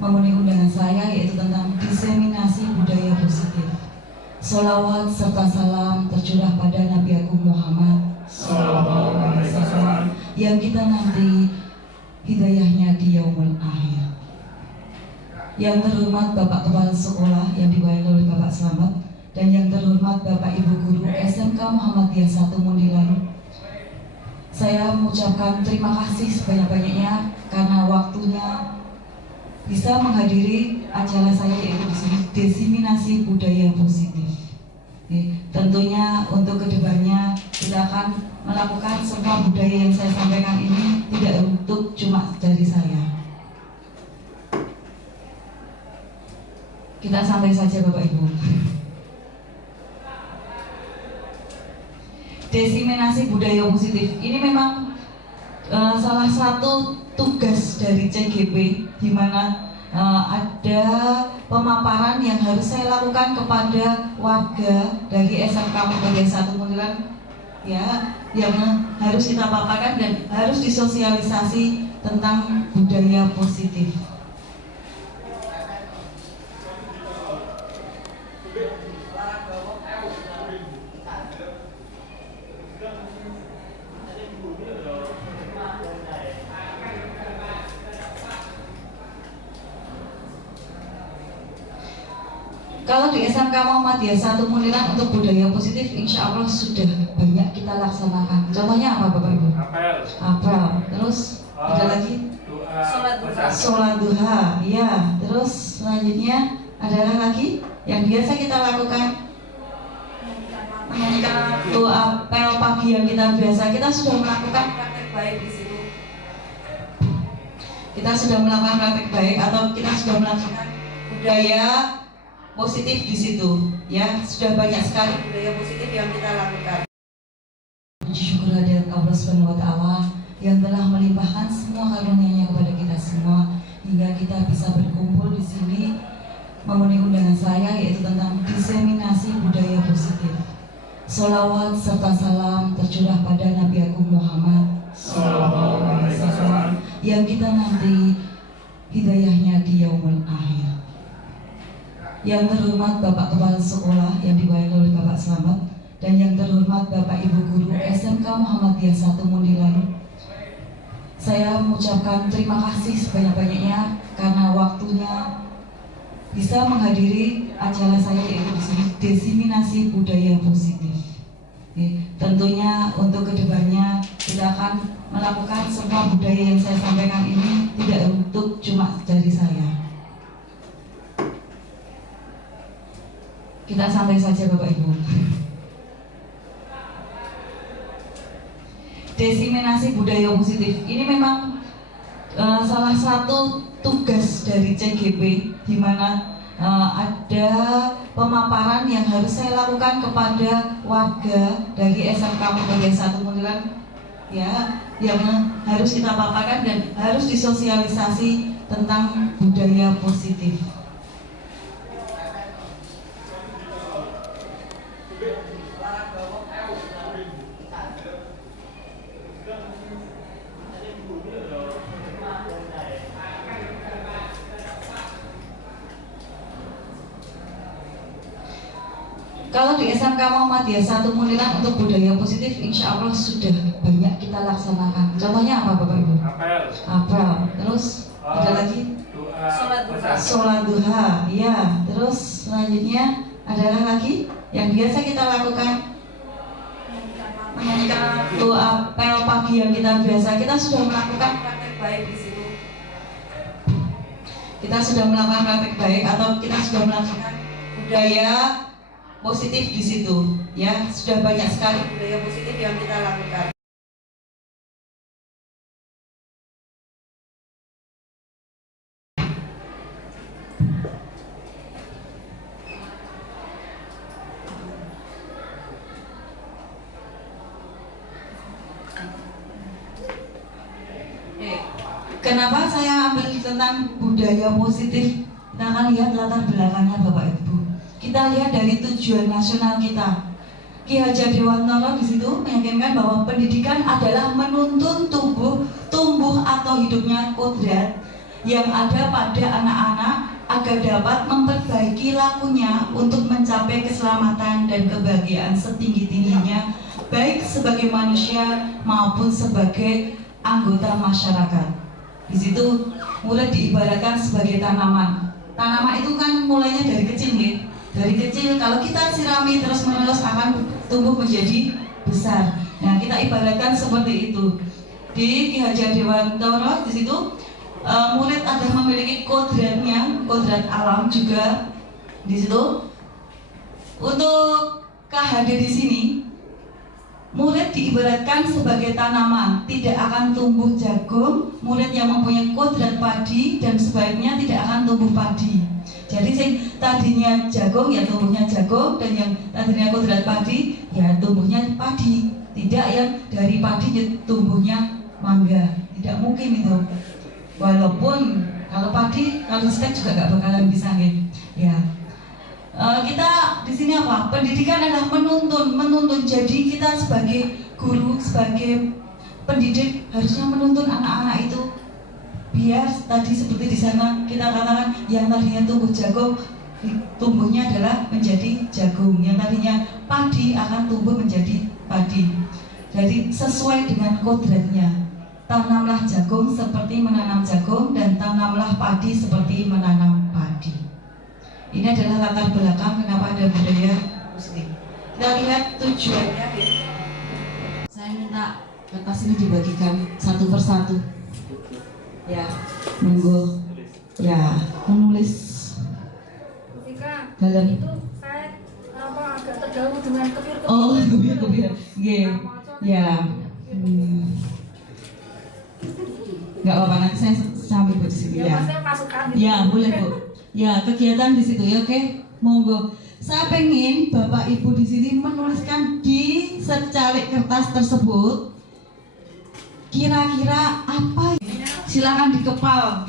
memenuhi undangan saya, yaitu tentang diseminasi budaya positif. Sholawat serta salam tercurah pada Nabi Agung Muhammad SAW, yang kita nanti hidayahnya di yaumul akhir. Yang terhormat Bapak Kepala Sekolah yang diwakili oleh Bapak Slamet, dan yang terhormat Bapak Ibu Guru SMK Muhammadiyah 1 Mundilan, saya mengucapkan terima kasih sebanyak-banyaknya karena waktunya bisa menghadiri acara saya, yaitu diseminasi budaya positif. Tentunya untuk kedepannya kita akan melakukan semua budaya yang saya sampaikan ini tidak untuk cuma dari saya. Kita santai saja Bapak Ibu. Diseminasi budaya positif ini memang salah satu tugas dari CGP, di mana ada pemaparan yang harus saya lakukan kepada warga dari SMK Muhammadiyah 1 Mundilan, ya, yang harus kita paparkan dan harus disosialisasi tentang budaya positif. Kalau di SMK Muhammadiyah 1 Mundilan untuk budaya positif, insya Allah sudah banyak kita laksanakan. Contohnya apa Bapak Ibu? Apel. Terus ada lagi? Sholat duha. Ya. Terus selanjutnya adalah lagi yang biasa kita lakukan, menyanyikan doa apel pagi yang kita biasa. Kita sudah melakukan praktek baik di situ. Kita sudah melakukan praktek baik atau kita sudah melakukan budaya positif di situ, ya. Sudah banyak sekali budaya positif yang kita lakukan. Puji syukur hadirat Allah Subhanahu wa Ta'ala yang telah melimpahkan semua karunia-Nya kepada kita semua hingga kita bisa berkumpul di sini memenuhi undangan saya, yaitu tentang diseminasi budaya positif. Sholawat serta salam tercurah pada Nabi Agung Muhammad SAW, yang kita nanti hidayahnya di yaumul akhir. Yang terhormat Bapak Kepala Sekolah yang diwakili oleh Bapak Slamet, dan yang terhormat Bapak Ibu Guru SMK Muhammadiyah 1 Mundilan, saya mengucapkan terima kasih sebanyak-banyaknya karena waktunya bisa menghadiri acara saya, yaitu diseminasi budaya positif. Tentunya untuk kedepannya kita akan melakukan semua budaya yang saya sampaikan ini tidak untuk cuma dari saya. Kita santai saja Bapak Ibu. Diseminasi budaya positif ini memang salah satu tugas dari CGP, di mana ada pemaparan yang harus saya lakukan kepada warga dari SMK Muhammadiyah 1 Mundilan, ya, yang harus kita paparkan dan harus disosialisasi tentang budaya positif. Kalau di SMK Muhammadiyah 1 Mundilan untuk budaya positif, insya Allah sudah banyak kita laksanakan. Contohnya apa Bapak Ibu? Apel. Terus ada lagi? Sholat duha. Ya. Terus selanjutnya adalah lagi yang biasa kita lakukan, menyanyikan doa apel pagi yang kita biasa. Kita sudah melakukan praktek baik di situ. Kita sudah melakukan praktek baik atau kita sudah melakukan budaya positif di situ, ya. Sudah banyak sekali budaya positif yang kita lakukan. Kenapa saya ambil tentang budaya positif? Kita akan lihat latar belakangnya Bapak Ibu. Kita lihat dari tujuan nasional kita. Ki Hajar Dewantara di situ meyakinkan bahwa pendidikan adalah menuntun tumbuh atau hidupnya kodrat yang ada pada anak-anak agar dapat memperbaiki lakunya untuk mencapai keselamatan dan kebahagiaan setinggi-tingginya, baik sebagai manusia maupun sebagai anggota masyarakat. Di situ murid diibaratkan sebagai tanaman. Tanaman itu kan mulainya dari kecil, nih. Dari kecil kalau kita sirami terus-menerus akan tumbuh menjadi besar. Nah, kita ibaratkan seperti itu. Di Ki Hajar Dewantara di situ murid ada memiliki kodratnya, kodrat alam juga di situ. Untuk KHD di sini, murid diibaratkan sebagai tanaman, tidak akan tumbuh jagung. Murid yang mempunyai kodrat padi dan sebaiknya tidak akan tumbuh padi. Jadi yang tadinya jagung ya tumbuhnya jagung, dan yang tadinya kodrat padi ya tumbuhnya padi. Tidak yang dari padi tumbuhnya mangga, tidak mungkin itu. Walaupun kalau padi, kalau stek juga gak bakalan bisa nih. Ya, kita di sini apa? Pendidikan adalah menuntun. Jadi kita sebagai guru, sebagai pendidik harusnya menuntun anak-anak itu biar tadi seperti di sana kita katakan yang tadinya tumbuh jagung, tumbuhnya adalah menjadi jagung. Yang tadinya padi akan tumbuh menjadi padi. Jadi sesuai dengan kodratnya. Tanamlah jagung seperti menanam jagung, dan tanamlah padi seperti menanam padi. Ini adalah latar belakang kenapa ada budaya Muslim. Kita lihat tujuannya. Saya minta kertas ini dibagikan satu persatu. Ya, monggo. Ya, menulis. Dalam itu saya agak terganggu dengan kebir-kebir. Oh, kebir-kebir. Nggih. Ya. Nggak apa-apa, nanti saya sambil buat sini ya. Ya, boleh Bu. Ya, kegiatan di situ ya, oke. Monggo. Saya pengen Bapak Ibu di sini menuliskan di secalik kertas tersebut kira-kira apa ya? Silakan dikepal.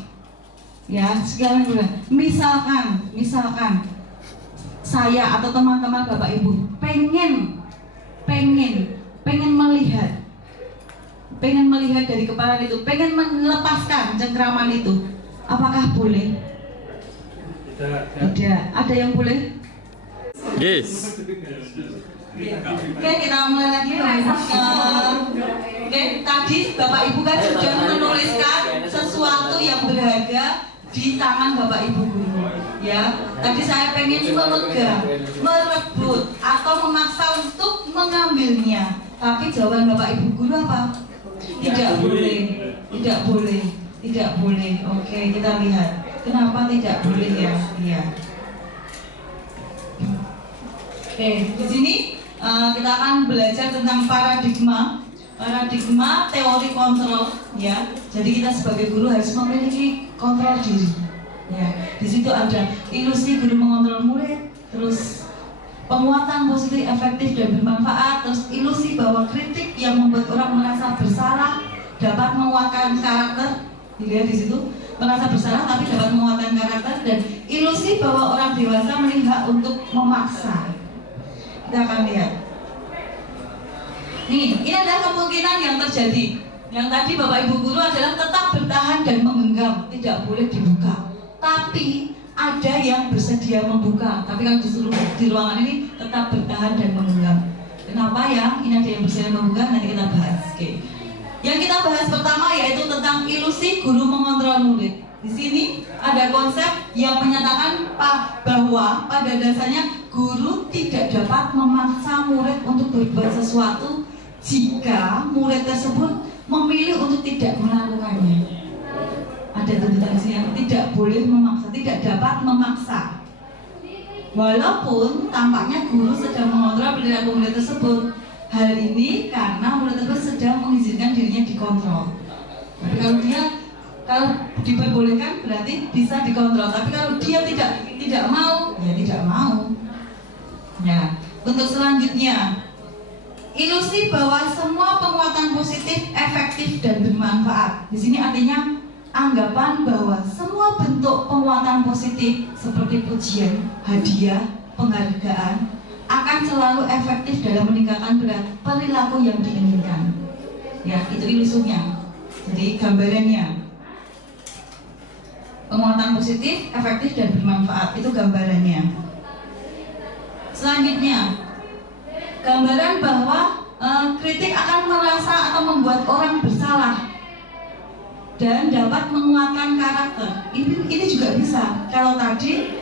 Ya, sekarang dulu. Misalkan saya atau teman-teman Bapak Ibu pengen melihat dari kepala itu, pengen melepaskan cengkraman itu, apakah boleh? Tidak. Ada yang boleh? Yes. Oke, kita mulai lagi. Oke, tadi Bapak Ibu kan sudah menuliskan sesuatu yang berharga di tangan Bapak Ibu guru. Ya, tadi saya pengen memegang, merebut atau memaksa untuk mengambilnya. Tapi jawaban Bapak Ibu guru apa? Tidak boleh. Oke, kita lihat. Kenapa tidak boleh ya? Iya. Oke, di sini kita akan belajar tentang paradigma teori kontrol. Ya, jadi kita sebagai guru harus memiliki kontrol diri. Ya, di situ ada ilusi guru mengontrol murid, terus penguatan positif, efektif dan bermanfaat, terus ilusi bahwa kritik yang membuat orang merasa bersalah dapat menguatkan karakter. Dilihat di situ, merasa bersalah tapi dapat menguatkan karakter, dan ilusi bahwa orang dewasa memiliki hak untuk memaksa. Kita akan lihat. Nih, ini adalah kemungkinan yang terjadi. Yang tadi Bapak Ibu guru adalah tetap bertahan dan menggenggam, tidak boleh dibuka. Tapi ada yang bersedia membuka, tapi kalau disuruh di ruangan ini tetap bertahan dan menggenggam. Kenapa ya? Ini ada yang bersedia membuka, nanti kita bahas. Oke. Yang kita bahas pertama yaitu tentang ilusi guru mengontrol murid. Di sini ada konsep yang menyatakan bahwa pada dasarnya guru tidak dapat memaksa murid untuk berbuat sesuatu jika murid tersebut memilih untuk tidak melakukannya. Ada tuntutan yang tidak boleh memaksa, tidak dapat memaksa. Walaupun tampaknya guru sedang mengontrol perilaku murid tersebut. Hal ini karena murid tersebut sedang mengizinkan dirinya dikontrol. Tapi kalau diperbolehkan berarti bisa dikontrol. Tapi kalau dia tidak mau, ya tidak mau. Ya, untuk selanjutnya, ilusi bahwa semua penguatan positif efektif dan bermanfaat. Di sini artinya anggapan bahwa semua bentuk penguatan positif seperti pujian, hadiah, penghargaan akan selalu efektif dalam meningkatkan perilaku yang diinginkan. Ya, itu ilusinya. Jadi gambarannya. Penguatan positif, efektif, dan bermanfaat. Itu gambarannya. Selanjutnya, gambaran bahwa kritik akan merasa atau membuat orang bersalah dan dapat menguatkan karakter. Ini juga bisa. Kalau tadi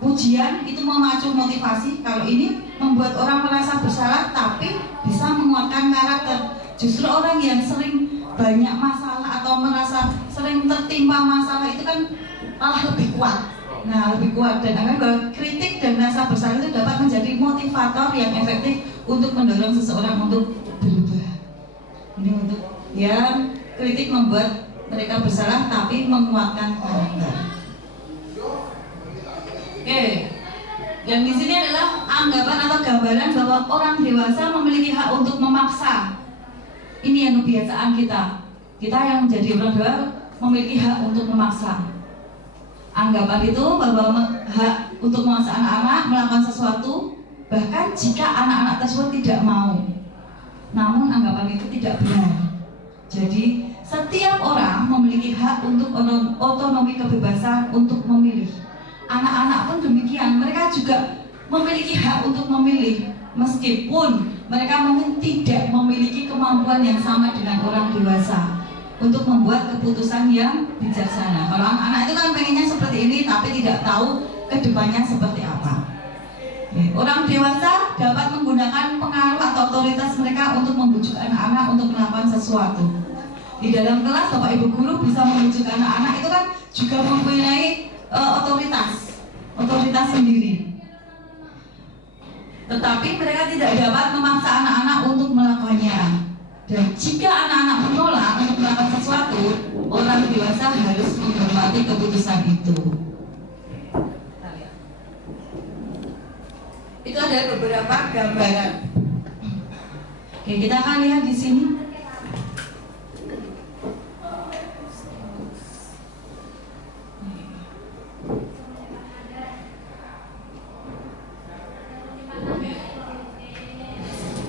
pujian itu memacu motivasi, kalau ini membuat orang merasa bersalah tapi bisa menguatkan karakter. Justru orang yang sering banyak masalah atau merasa sering tertimpa masalah itu kan malah lebih kuat. Nah, lebih kuat, dan akan bahwa kritik dan rasa bersalah itu dapat menjadi motivator yang efektif untuk mendorong seseorang untuk berubah. Ini untuk yang kritik membuat mereka bersalah tapi menguatkan karakter. Oke. Yang di sini adalah anggapan atau gambaran bahwa orang dewasa memiliki hak untuk memaksa. Ini yang kebiasaan kita. Kita yang menjadi orang dewasa memiliki hak untuk memaksa. Anggapan itu bahwa hak untuk memaksa anak-anak melakukan sesuatu, bahkan jika anak-anak tersebut tidak mau. Namun anggapan itu tidak benar. Jadi setiap orang memiliki hak untuk otonomi kebebasan untuk memilih. Anak-anak pun demikian, mereka juga memiliki hak untuk memilih, meskipun mereka mungkin tidak memiliki kemampuan yang sama dengan orang dewasa untuk membuat keputusan yang bijaksana. Kalau anak-anak itu kan pengennya seperti ini, tapi tidak tahu kedepannya seperti apa. Orang dewasa dapat menggunakan pengaruh atau otoritas mereka untuk membujuk anak-anak untuk melakukan sesuatu. Di dalam kelas, Bapak Ibu guru bisa membujuk anak-anak itu kan juga mempunyai otoritas sendiri. Tetapi mereka tidak dapat memaksa anak-anak untuk melakukannya. Dan jika anak-anak menolak untuk melakukan sesuatu, orang dewasa harus menghormati keputusan itu. Itu ada beberapa gambaran. Oke, kita akan lihat di sini.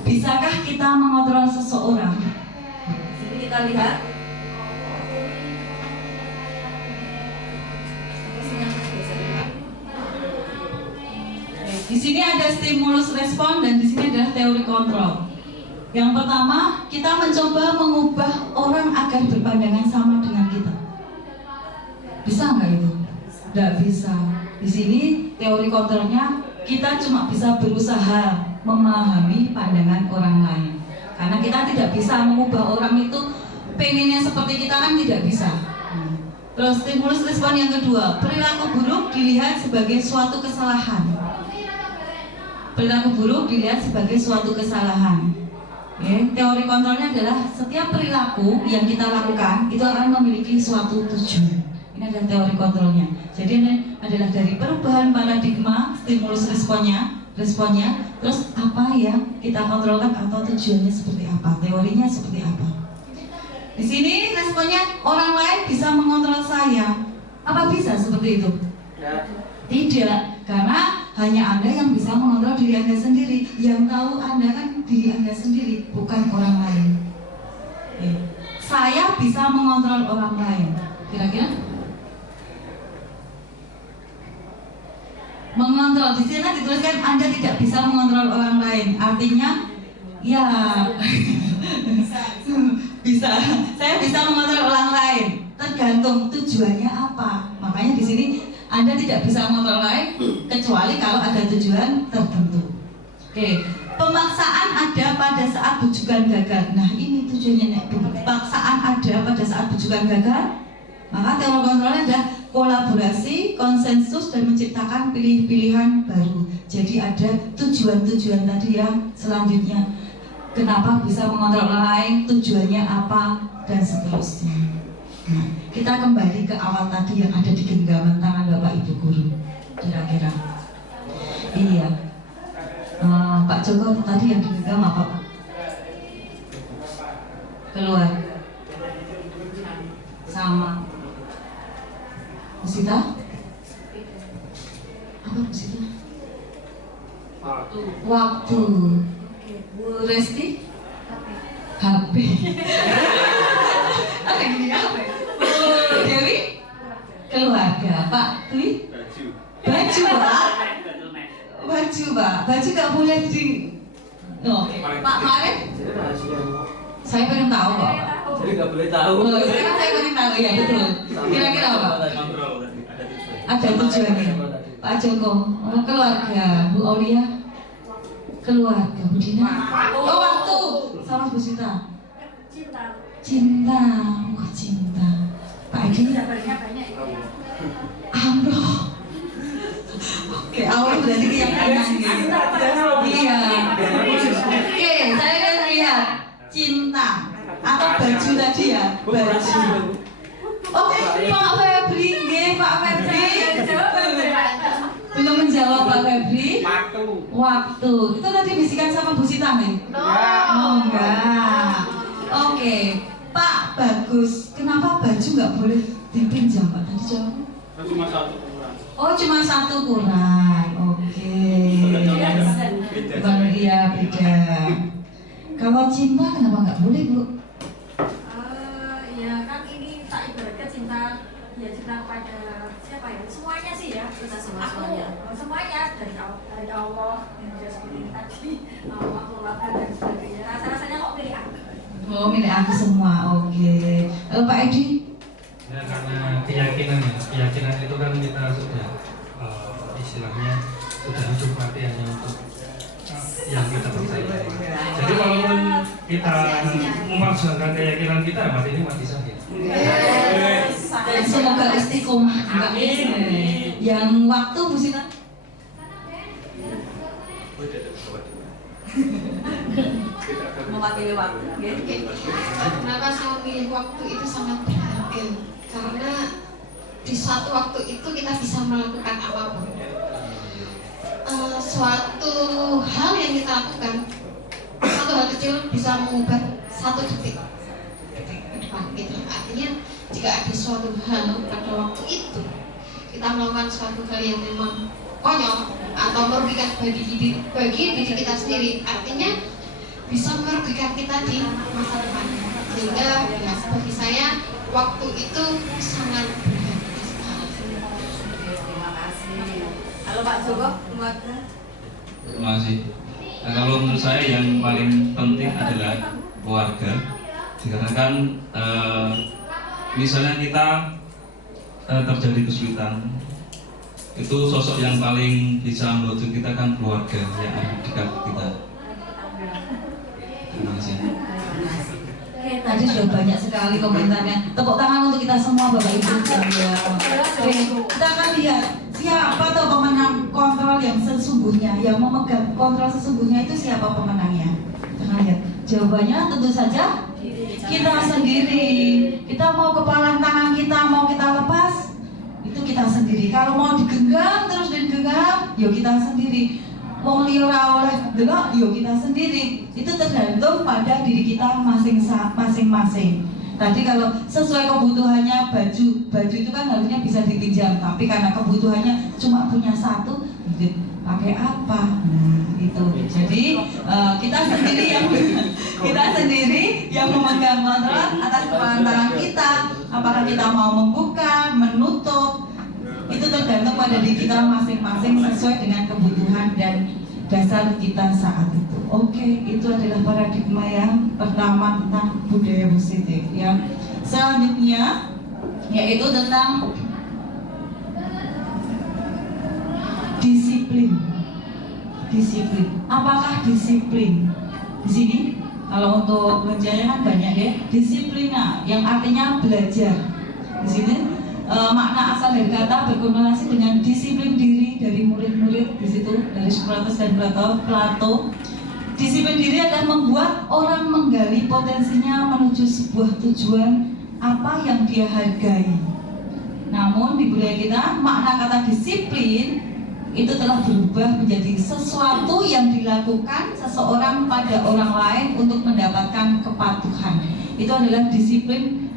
Bisakah kita mengontrol seseorang? Sini kita lihat. Di sini ada stimulus respon dan di sini adalah teori kontrol. Yang pertama, kita mencoba mengubah orang agar berpandangan sama dengan kita. Bisa nggak itu? Nggak bisa. Di sini teori kontrolnya kita cuma bisa berusaha memahami pandangan orang lain. Karena kita tidak bisa mengubah orang itu pengennya seperti kita, kan tidak bisa. Terus stimulus respon yang kedua, perilaku buruk dilihat sebagai suatu kesalahan. Perilaku buruk dilihat sebagai suatu kesalahan. Teori kontrolnya adalah setiap perilaku yang kita lakukan itu akan memiliki suatu tujuan. Ini adalah teori kontrolnya. Jadi ini adalah dari perubahan paradigma, stimulus responnya, terus apa yang kita kontrolkan atau tujuannya seperti apa, teorinya seperti apa. Di sini responnya, orang lain bisa mengontrol saya. Apa bisa seperti itu? Tidak, karena hanya Anda yang bisa mengontrol diri Anda sendiri. Yang tahu Anda kan diri Anda sendiri, bukan orang lain. Saya bisa mengontrol orang lain. Kira-kira? Mengontrol, di sini dituliskan Anda tidak bisa mengontrol orang lain. Artinya, ya bisa. Saya bisa mengontrol orang lain. Tergantung tujuannya apa. Makanya di sini Anda tidak bisa mengontrol orang lain kecuali kalau ada tujuan tertentu. Oke, pemaksaan ada pada saat bujukan gagal. Nah, ini tujuannya. Pemaksaan ada pada saat bujukan gagal. Maka teori kontrolnya adalah kolaborasi, konsensus, dan menciptakan pilihan baru. Jadi ada tujuan-tujuan tadi yang selanjutnya. Kenapa bisa mengontrol orang lain, tujuannya apa, dan seterusnya. Nah, kita kembali ke awal tadi yang ada di genggaman tangan Bapak Ibu Guru. Kira-kira. Iya. Pak Joko tadi yang digenggam apa, Pak? Keluar. Sama. Pusita? Apa Pusita? Waktu. Bu Resti? HP. Oke, ini apa? Bu Dewi? keluarga. Pak Dwi? Baju Pak. Baju Pak. Baju nggak boleh di. Oke. Pak Marif? Saya pengen tahu kok. Jadi nggak boleh tahu. Oh, sekarang saya pengen tahu ya betul. Kira-kira apa? Ada tujuannya. Pak Joko, oh, keluarga. Bu Aulia, keluarga. Bu Dina, oh waktu. Sama Bu Sita. Cinta. Cinta, oh cinta. Pak Edi, amroh. Oke, awal berarti keyakinan gitu. Iya. Oke, saya akan lihat cinta atau baju tadi ya, baju. Oke, Pak Febri, nggih Pak Febri. Belum menjawab Pak Febri. Waktu. Itu tadi bisikan sama Bu Sita nih? Oh enggak. Oke, Pak Bagus. Kenapa baju nggak boleh dipinjam Pak? Tadi jawab. Cuma satu kurang. Oh cuma satu kurang. Oke. Iya beda. Kalau cinta kenapa nggak boleh Bu? Ya kan ini tak ibaratkan cinta, ya cinta pada siapa ya? Semuanya sih ya. Cinta semuanya. Semuanya dari Allah, ya seperti tadi, Allah, keluarga dan sebagainya. Rasa-rasanya kok pilih aku. Oh milik aku semua. Oke. Lalu Pak Edi? Ya karena keyakinan itu kan kita sudah istilahnya sudah hidup mati hanya untuk yang kita percaya. Jadi walaupun kita memaksakan keyakinan kita, mati ini mati saja. Dan semoga istiqomah juga. Yang waktu Bu Sita? Mewakili waktu. Kenapa saya memilih waktu itu sangat berharga? Karena di suatu waktu itu kita bisa melakukan apapun. Suatu hal yang kita lakukan, satu hal kecil bisa mengubah satu detik ke depan gitu. Artinya jika ada suatu hal pada waktu itu kita melakukan suatu hal yang memang konyol atau merugikan bagi diri kita sendiri, artinya bisa merugikan kita di masa depan. Sehingga ya bagi saya waktu itu sangat berharga sekali. Terima kasih. Halo Pak Joko, keluarga. Terima kasih. Nah, kalau menurut saya yang paling penting adalah keluarga. Dikarenakan misalnya kita terjadi kesulitan, itu sosok yang paling bisa membantu kita kan keluarga yang ada di dekat kita. Terima kasih. Oke, tadi sudah banyak sekali komentarnya. Tepuk tangan untuk kita semua Bapak Ibu sekalian. Oke, kita akan lihat siapa tuh pemenang kontrol yang sesungguhnya, yang memegang kontrol sesungguhnya itu siapa pemenangnya. Kita akan lihat. Jawabannya tentu saja kita sendiri. Kita mau kepalan tangan kita mau kita lepas, itu kita sendiri. Kalau mau digenggam terus digenggam, yuk kita sendiri. Mau liora oleh delok, yuk kita sendiri. Itu tergantung pada diri kita masing-masing. Tadi kalau sesuai kebutuhannya baju itu kan harusnya bisa dipinjam, tapi karena kebutuhannya cuma punya satu, pakai apa? Nah itu. Jadi kita sendiri yang memegang kontrol atas tangan kita. Apakah kita mau membuka, menutup? Itu tergantung pada diri kita masing-masing sesuai dengan kebutuhan dan dasar kita saat itu. Oke, itu adalah paradigma yang pertama tentang budaya positif. Yang selanjutnya yaitu tentang disiplin. Apakah disiplin? Di sini kalau untuk belajarnya kan banyak ya. Disiplina yang artinya belajar. Di sini makna asal dari kata berkonotasi dengan disiplin diri dari murid-murid di situ dari Sokrates dan Plato. Disiplin diri adalah membuat orang menggali potensinya menuju sebuah tujuan apa yang dia hargai. Namun di budaya kita makna kata disiplin itu telah berubah menjadi sesuatu yang dilakukan seseorang pada orang lain untuk mendapatkan kepatuhan. Itu adalah disiplin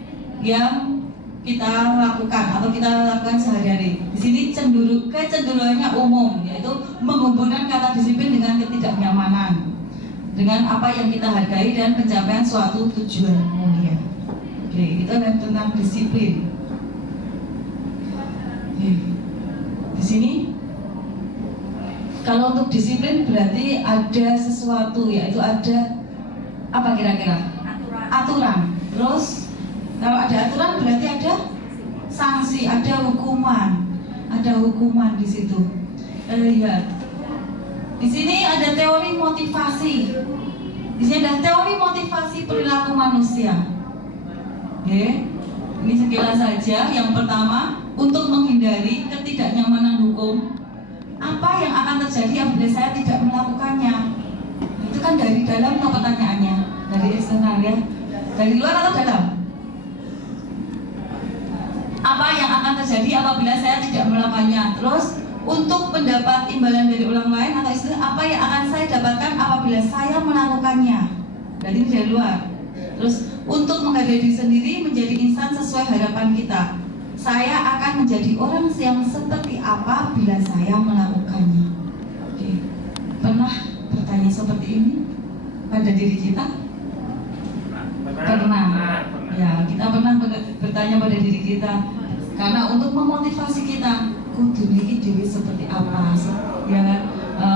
yang kita lakukan atau kita lakukan sehari-hari. Di sini kecenderungannya umum, yaitu menghubungkan kata disiplin dengan ketidaknyamanan, dengan apa yang kita hargai dan pencapaian suatu tujuan mulia. Oke, itu adalah tentang disiplin. Oke. Di sini kalau untuk disiplin berarti ada sesuatu, yaitu ada apa kira-kira? Aturan. Terus kalau ada aturan berarti ada sanksi, ada hukuman. Ada hukuman di situ. Lihat. Di sini ada teori motivasi. Di sini ada teori motivasi perilaku manusia. Oke. Ini sekilas saja. Yang pertama, untuk menghindari ketidaknyamanan hukum. Apa yang akan terjadi apabila saya tidak melakukannya? Itu kan dari dalam atau pertanyaannya? Dari eksternal ya? Dari luar atau dalam? Apa yang akan terjadi apabila saya tidak melakukannya? Terus untuk mendapat imbalan dari orang lain atau istilah apa yang akan saya dapatkan apabila saya melakukannya? Berarti ini dari luar. Terus untuk menghargai diri sendiri menjadi insan sesuai harapan kita. Saya akan menjadi orang yang seperti apa bila saya melakukannya. Oke. Pernah bertanya seperti ini pada diri kita? Pernah. Ya, kita pernah bertanya pada diri kita. Karena untuk memotivasi kita, kudu iki dhewe seperti apa? Ya kan?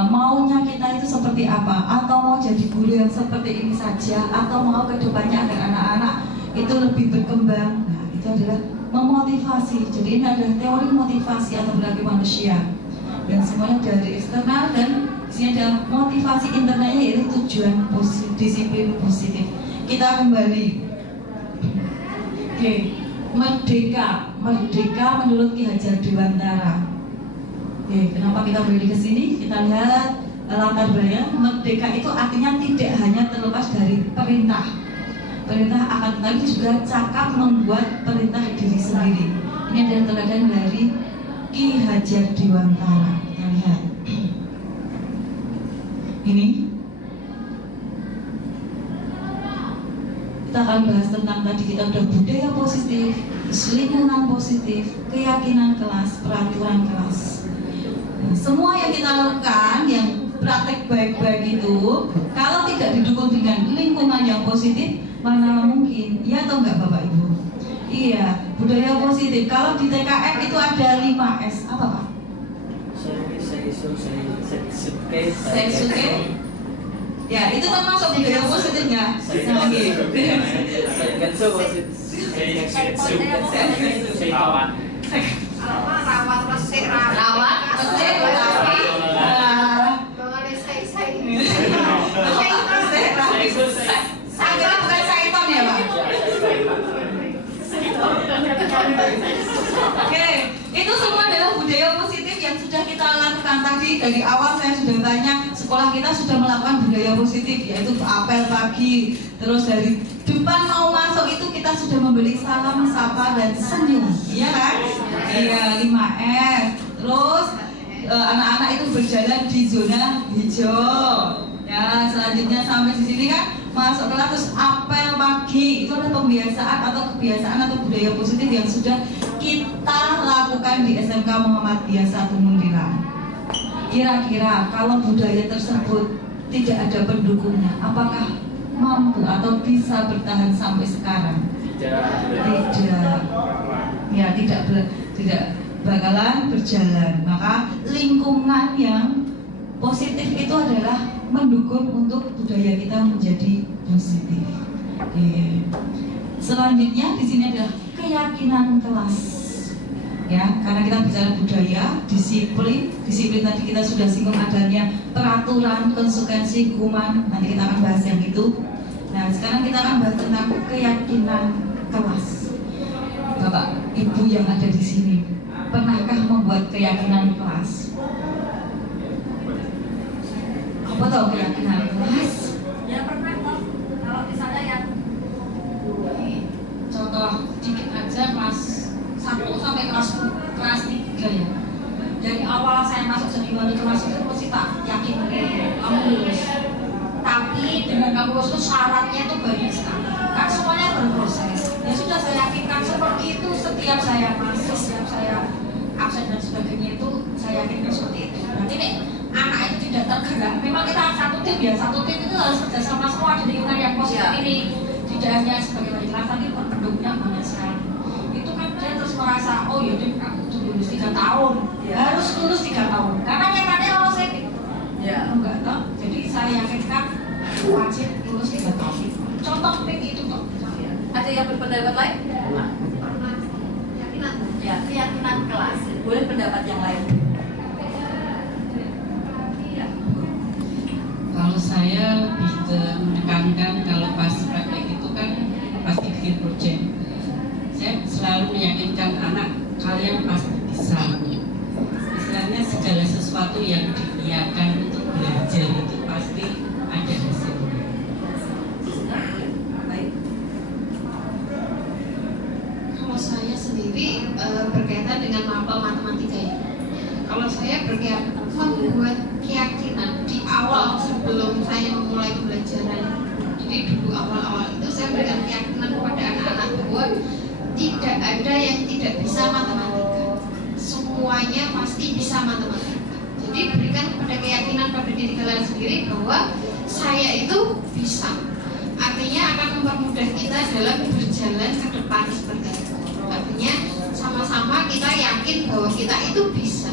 Maunya kita itu seperti apa? Atau mau jadi guru yang seperti ini saja? Atau mau kedepannya agar anak-anak itu lebih berkembang? Nah, itu adalah memotivasi. Jadi ini adalah teori motivasi atau perilaku manusia. Dan semuanya dari eksternal dan di sini ada motivasi internalnya yaitu tujuan positif, disiplin positif. Kita kembali. Oke, merdeka menurut Ki Hajar Dewantara. Oke, kenapa kita beli ke sini? Kita lihat latar belakang. Merdeka itu artinya tidak hanya terlepas dari perintah akan tetapi juga cakap membuat perintah diri sendiri. Ini adalah teladan dari Ki Hajar Dewantara. Kita lihat. Ini kita akan bahas tentang tadi kita udah budaya positif, lingkungan positif, keyakinan kelas, peraturan kelas. Nah, semua yang kita lakukan yang praktek baik-baik itu kalau tidak didukung dengan lingkungan yang positif, mana mungkin, iya atau enggak Bapak Ibu? Iya, budaya positif. Kalau di TKM itu ada 5S, apa Pak? Seisuke. Ya, itu termasuk budaya positifnya. Rawat resik Saya bukan Saiton ya Pak? Oke, itu semua adalah budaya positif yang sudah kita lakukan tadi. Dari awal saya sudah tanya, sekolah kita sudah melakukan budaya positif, yaitu apel pagi. Terus dari depan mau masuk itu kita sudah memberi salam, sapa, dan senyum. Iya kan? Iya, 5S. Terus anak-anak itu berjalan di zona hijau. Ya, selanjutnya sampai di sini kan masuk kelas terus apel pagi. Itu adalah pembiasaan atau kebiasaan atau budaya positif yang sudah kita lakukan di SMK Muhammadiyah 1 Mundilan. Kira-kira kalau budaya tersebut tidak ada pendukungnya, apakah mampu atau bisa bertahan sampai sekarang? Tidak. Ya, tidak bakalan berjalan. Maka lingkungan yang positif itu adalah mendukung untuk budaya kita menjadi positif. Oke. Selanjutnya di sini adalah keyakinan kelas. Ya, karena kita bicara budaya, disiplin tadi kita sudah singgung adanya peraturan, konsekuensi, hukuman. Nanti kita akan bahas yang itu. Nah, sekarang kita akan bahas tentang keyakinan kelas. Bapak, Ibu yang ada di sini, pernahkah membuat keyakinan kelas? Apa tahu keyakinan kelas? Ya pernah kok. Kalau misalnya yang Contoh dikit aja kelas 1 sampai kelas 3 ya. Dari awal saya masuk jadi wali kelas itu mesti tak yakin kamu lulus. Tapi dengan kamu lulus itu syaratnya itu banyak sekali. Kan semuanya berproses. Ya sudah saya yakinkan seperti itu setiap saya masuk, setiap saya absen dan sebagainya itu saya yakinkan seperti itu. Berarti nih anak itu tidak tergerak. Memang kita satu tim ya, satu tim itu harus kerjasama semua di lingkungan yang positif ini. Tidak hanya sebagai wali kelas, tapi pendukungnya banyak sekali. Itu kan dia terus merasa, oh ya dia aku tuh lulus 3 tahun, harus lulus 3 tahun. Karena nyatanya kalau saya enggak tahu, jadi saya yakinkan wajib lulus 3 tahun. Contoh PIK itu kok. Ada yang berpendapat lain? Ya, keyakinan kelas. Boleh pendapat yang lain? Kalau saya lebih ke menekankan kalau pas praktek itu kan pasti bikin proyek. Saya selalu meyakinkan anak kalian pasti bisa. Istilahnya segala sesuatu yang diniatkan untuk belajar itu pasti ada hasilnya. Baik. Kalau saya sendiri berkaitan dengan mapel matematika ya. Kalau saya membuat keyakinan di awal sebelum saya memulai pembelajaran, jadi dulu awal-awal itu saya berikan keyakinan kepada anak-anak bahwa tidak ada yang tidak bisa matematika, semuanya pasti bisa matematika. Jadi berikan kepada keyakinan pada diri kalian sendiri bahwa saya itu bisa. Artinya akan mempermudah kita dalam berjalan ke depan seperti itu. Artinya sama-sama kita yakin bahwa kita itu bisa.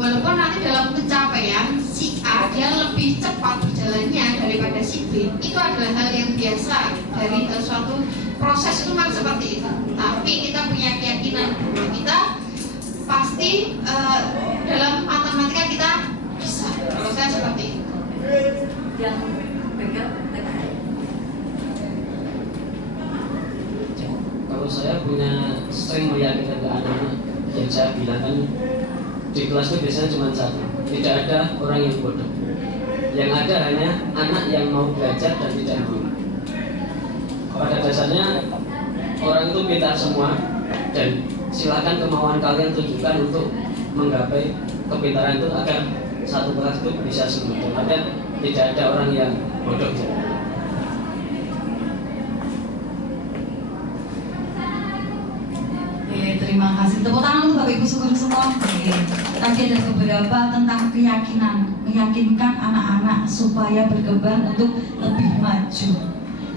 Walaupun nanti dalam pencapaian si A dia lebih cepat berjalannya daripada si B, itu adalah hal yang biasa dari suatu proses itu memang seperti itu. Tapi kita punya keyakinan bahwa kita pasti dalam matematika kita bisa. Kalau saya seperti itu. Yang pegang Kalau saya punya sering meyakinkan ke anak-anak, yang saya bilang kan di kelas itu biasanya cuma satu, tidak ada orang yang bodoh. Yang ada hanya anak yang mau belajar dan tidak mau. Pada dasarnya orang itu pintar semua, dan silakan kemauan kalian tunjukkan untuk menggapai kepintaran itu agar satu kelas itu bisa semua. Tapi tidak ada orang yang bodoh. terima kasih. Tepuk tangan untuk Bapak Ibu syukur semua. Tadi ada beberapa tentang keyakinan, meyakinkan anak-anak supaya berkembang untuk lebih maju.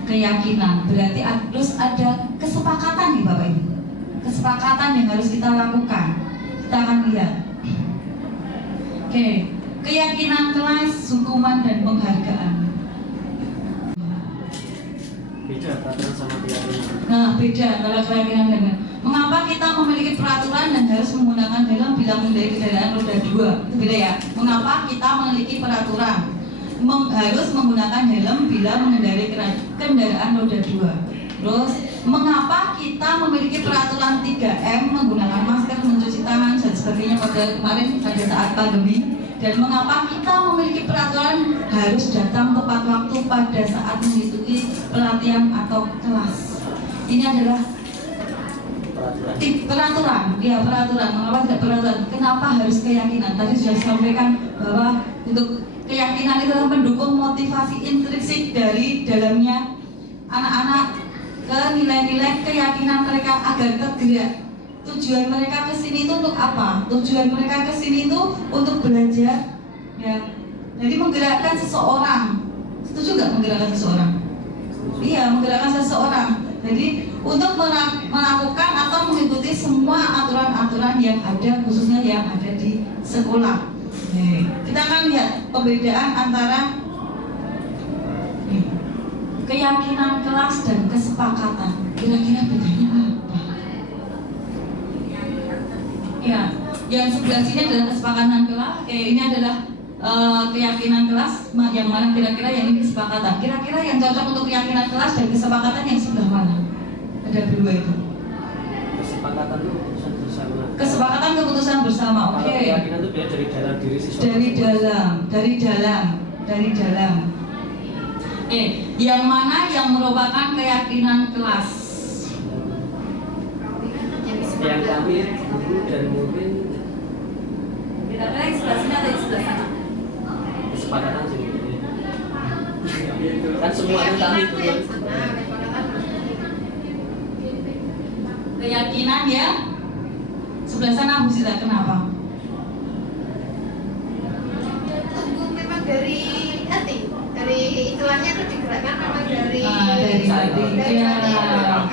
Keyakinan berarti harus ada kesepakatan nih Bapak Ibu. Kesepakatan yang harus kita lakukan. Kita akan lihat. Oke, keyakinan kelas, hukuman dan penghargaan. Beda peraturan sama keyakinan. Nah, beda antara keyakinan dengan mengapa kita memiliki peraturan dan harus menggunakan helm bila mengendarai kendaraan roda 2. Itu beda ya. Mengapa kita memiliki peraturan harus menggunakan helm bila mengendarai kendaraan roda 2. Terus, mengapa kita memiliki peraturan 3M menggunakan masker, mencuci tangan dan sebagainya pada kemarin pada saat pandemi. Dan mengapa kita memiliki peraturan harus datang tepat waktu pada saat mengikuti pelatihan atau kelas. Ini adalah peraturan, ya peraturan. Mengapa tidak peraturan? Kenapa harus keyakinan? Tadi sudah disampaikan bahwa untuk keyakinan itu mendukung motivasi intrinsik dari dalamnya anak-anak ke nilai-nilai keyakinan mereka agar tergerak. Tujuan mereka ke sini itu untuk apa? Tujuan mereka ke sini itu untuk belajar, ya. Jadi menggerakkan seseorang. Setuju nggak menggerakkan seseorang? Iya, menggerakkan seseorang. Jadi untuk melakukan atau mengikuti semua aturan-aturan yang ada, khususnya yang ada di sekolah. Kita akan lihat perbedaan antara keyakinan kelas dan kesepakatan. Kira-kira bedanya apa? Ya, yang sebelah sini adalah kesepakatan kelas. Ini adalah keyakinan kelas. Yang mana kira-kira yang ini kesepakatan? Kira-kira yang cocok untuk keyakinan kelas dan kesepakatan yang sebelah mana? Ada dua itu. Kesepakatan itu keputusan bersama. Kesepakatan keputusan bersama. Oke. Keyakinan itu biasanya dari dalam diri siswa. Dari dalam. Yang mana yang merupakan keyakinan kelas? Yang kami guru dan murid. Kira-kira yang sebelah sini atau yang sebelah sana? Kesepakatan sih. Kan semuanya kami guru. Keyakinan ya. Sebelah sana Bu Sita, kenapa? Memang dari hati, dari istilahnya itu digerakkan memang dari hati. Ya. ada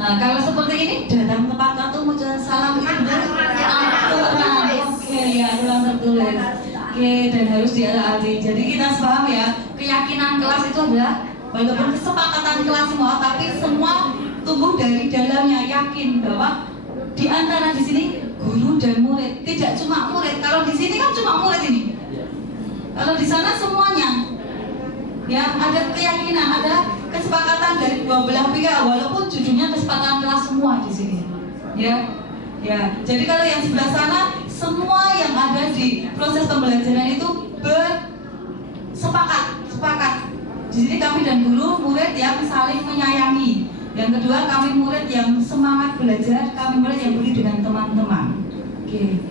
Nah, kalau seperti ini datang tepat waktu mengucapkan salam itu benar. tertulis. Oke, dan harus diarahkan. Jadi kita paham ya, keyakinan kelas itu adalah walaupun kesepakatan kelas semua, tapi semua tumbuh dari dalamnya yakin bahwa di antara di sini guru dan murid, tidak cuma murid. Kalau di sini kan cuma murid ini. Kalau di sana semuanya, ya ada keyakinan, ada kesepakatan dari dua belah pihak, walaupun judulnya kesepakatan kelas semua di sini. Ya. Jadi kalau yang sebelah sana, semua yang ada di proses pembelajaran itu sepakat. Di sini kami dan guru, murid yang saling menyayangi. Yang kedua, kami murid yang semangat belajar, kami murid yang peduli dengan teman-teman. Oke.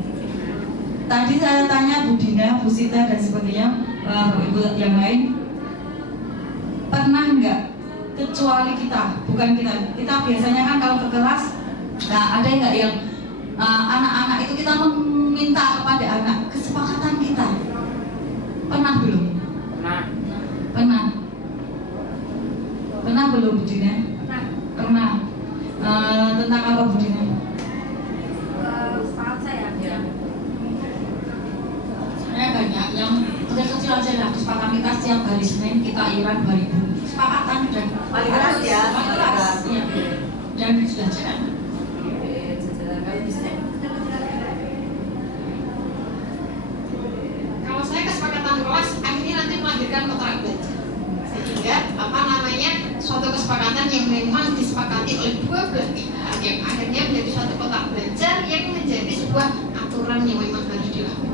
Tadi saya tanya Bu Dina, Bu Sita dan sebagainya, Ibu yang lain, pernah nggak kecuali kita, bukan kita biasanya kan kalau ke kelas, nah ada nggak yang anak-anak itu kita meminta kepada anak kesepakatan kita, pernah belum? Pernah belum Bu Dina? Pernah. Tentang apa Bu Dina? Saya banyak yang kecil-kecil aja lah, kesepakatan kita setiap hari Senin kita iuran 2.000. Kesepakatan dan paling keras ya, ya. Dan sudah jalan. Kalau saya kesepakatan kelas akhirnya nanti melahirkan kontrak belajar, sehingga suatu kesepakatan yang memang disepakati oleh dua belah pihak yang akhirnya menjadi suatu kontrak belajar yang menjadi sebuah aturan yang memang harus dilakukan.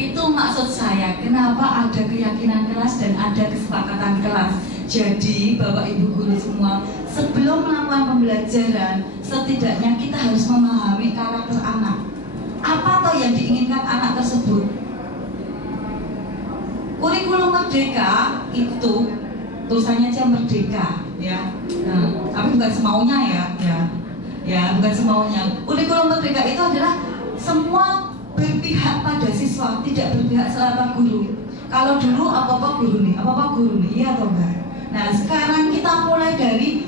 Itu maksud saya, kenapa ada keyakinan kelas dan ada kesepakatan kelas. Jadi Bapak Ibu guru semua, sebelum melakukan pembelajaran, setidaknya kita harus memahami karakter anak. Apa toh yang diinginkan anak tersebut? Kurikulum merdeka itu tulisannya aja merdeka, ya. Nah, tapi bukan semaunya ya, bukan semaunya. Kurikulum merdeka itu adalah semua berpihak pada siswa, tidak berpihak selama guru. Kalau dulu apa-apa guru nih, iya atau enggak? Nah sekarang kita mulai dari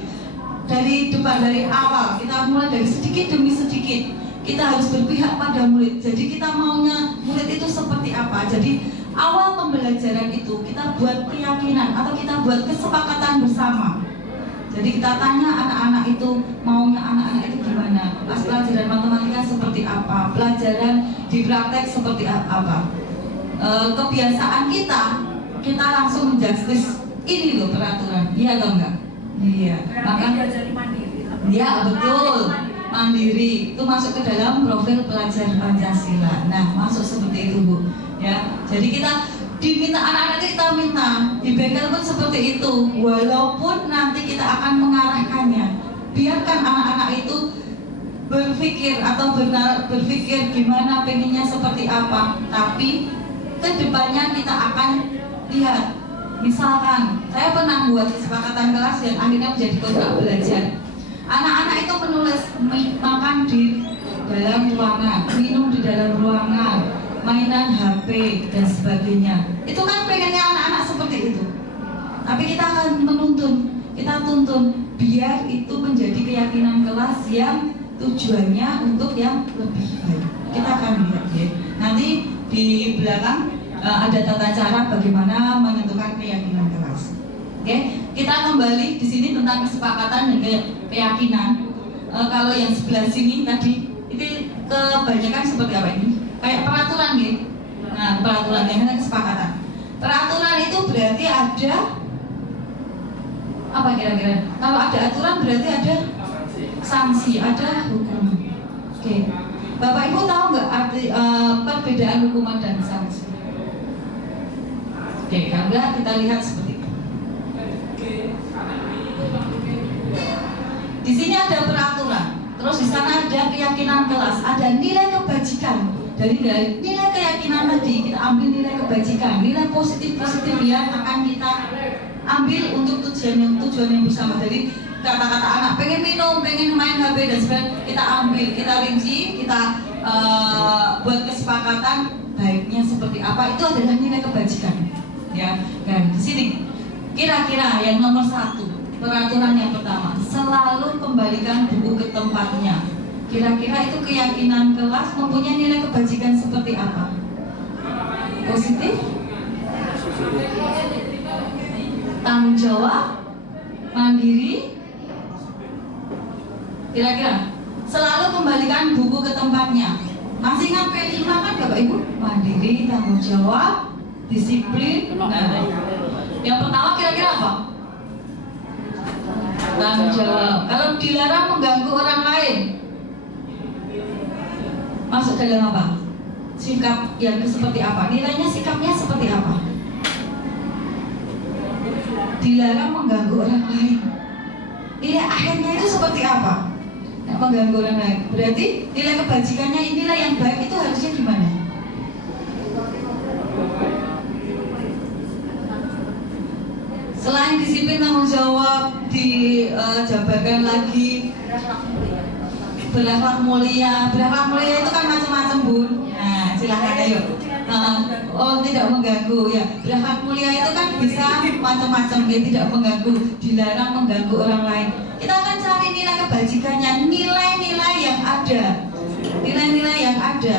depan, dari awal, kita mulai dari sedikit demi sedikit. Kita harus berpihak pada murid. Jadi kita maunya murid itu seperti apa? Jadi awal pembelajaran itu kita buat keyakinan atau kita buat kesepakatan bersama. Jadi kita tanya anak-anak itu maunya anak-anak itu gimana? Pas pelajaran matematika seperti apa? Pelajaran di praktek seperti apa? Kebiasaan kita langsung menjustis ini loh peraturan, iya atau enggak? Iya. Maka ya betul, mandiri itu masuk ke dalam profil pelajar Pancasila. Nah masuk seperti itu Bu. Ya, jadi kita diminta anak-anak kita minta di bengkel pun seperti itu, walaupun nanti kita akan mengarahkannya. Biarkan anak-anak itu berpikir atau berpikir gimana pengennya seperti apa, tapi kedepannya kita akan lihat. Misalkan saya pernah buat kesepakatan kelas yang akhirnya menjadi kontrak belajar. Anak-anak itu menulis makan di dalam ruangan, minum di dalam ruangan, mainan HP dan sebagainya. Itu kan pengennya anak-anak seperti itu. Tapi kita akan kita tuntun biar itu menjadi keyakinan kelas yang tujuannya untuk yang lebih baik. Kita akan lihat ya. Nanti di belakang ada tata cara bagaimana menentukan keyakinan kelas. Oke, kita kembali di sini tentang kesepakatan dan keyakinan. Kalau yang sebelah sini tadi itu kebanyakan seperti apa ini? Kayak peraturan gitu. Nah, peraturan yang ada kesepakatan. Peraturan itu berarti ada apa kira-kira? Kalau ada aturan berarti ada sanksi, ada hukuman. Oke. Bapak Ibu tahu nggak arti perbedaan hukuman dan sanksi? Oke, kalau kita lihat seperti itu. Di sini ada peraturan, terus di sana ada keyakinan kelas, ada nilai kebajikan. Dari nilai keyakinan tadi kita ambil nilai kebajikan, nilai positif yang akan kita ambil untuk tujuan yang bersama. Jadi kata-kata anak pengen minum, pengen main HP dan sebagainya kita ambil, kita rinci, kita buat kesepakatan baiknya seperti apa. Itu adalah nilai kebajikan. Ya, dan di sini kira-kira yang nomor 1 peraturan yang pertama, selalu kembalikan buku ke tempatnya. Kira-kira itu keyakinan kelas mempunyai nilai kebajikan seperti apa? Positif? Tanggung jawab? Mandiri? Kira-kira? Selalu kembalikan buku ke tempatnya. Masih ingat P5 kan Bapak Ibu? Mandiri, tanggung jawab, disiplin. Nah, yang pertama kira-kira apa? Tanggung jawab. Kalau dilarang mengganggu orang lain, masuk dalam apa? Sikap yang seperti apa? Nilainya sikapnya seperti apa? Dilarang mengganggu orang lain. Nilai akhirnya itu seperti apa? Tidak mengganggu orang lain. Berarti nilai kebajikannya, nilai yang baik itu harusnya gimana? Selain disiplin, tanggung jawab, dijabarkan lagi berakhlak mulia. Berakhlak mulia itu kan macam-macam, Bun. Nah, silahkan ayo. Tidak mengganggu ya. Berakhlak mulia itu kan bisa macam-macam, ya, tidak mengganggu, dilarang mengganggu orang lain. Kita akan cari nilai kebajikannya, nilai-nilai yang ada. Nilai-nilai yang ada.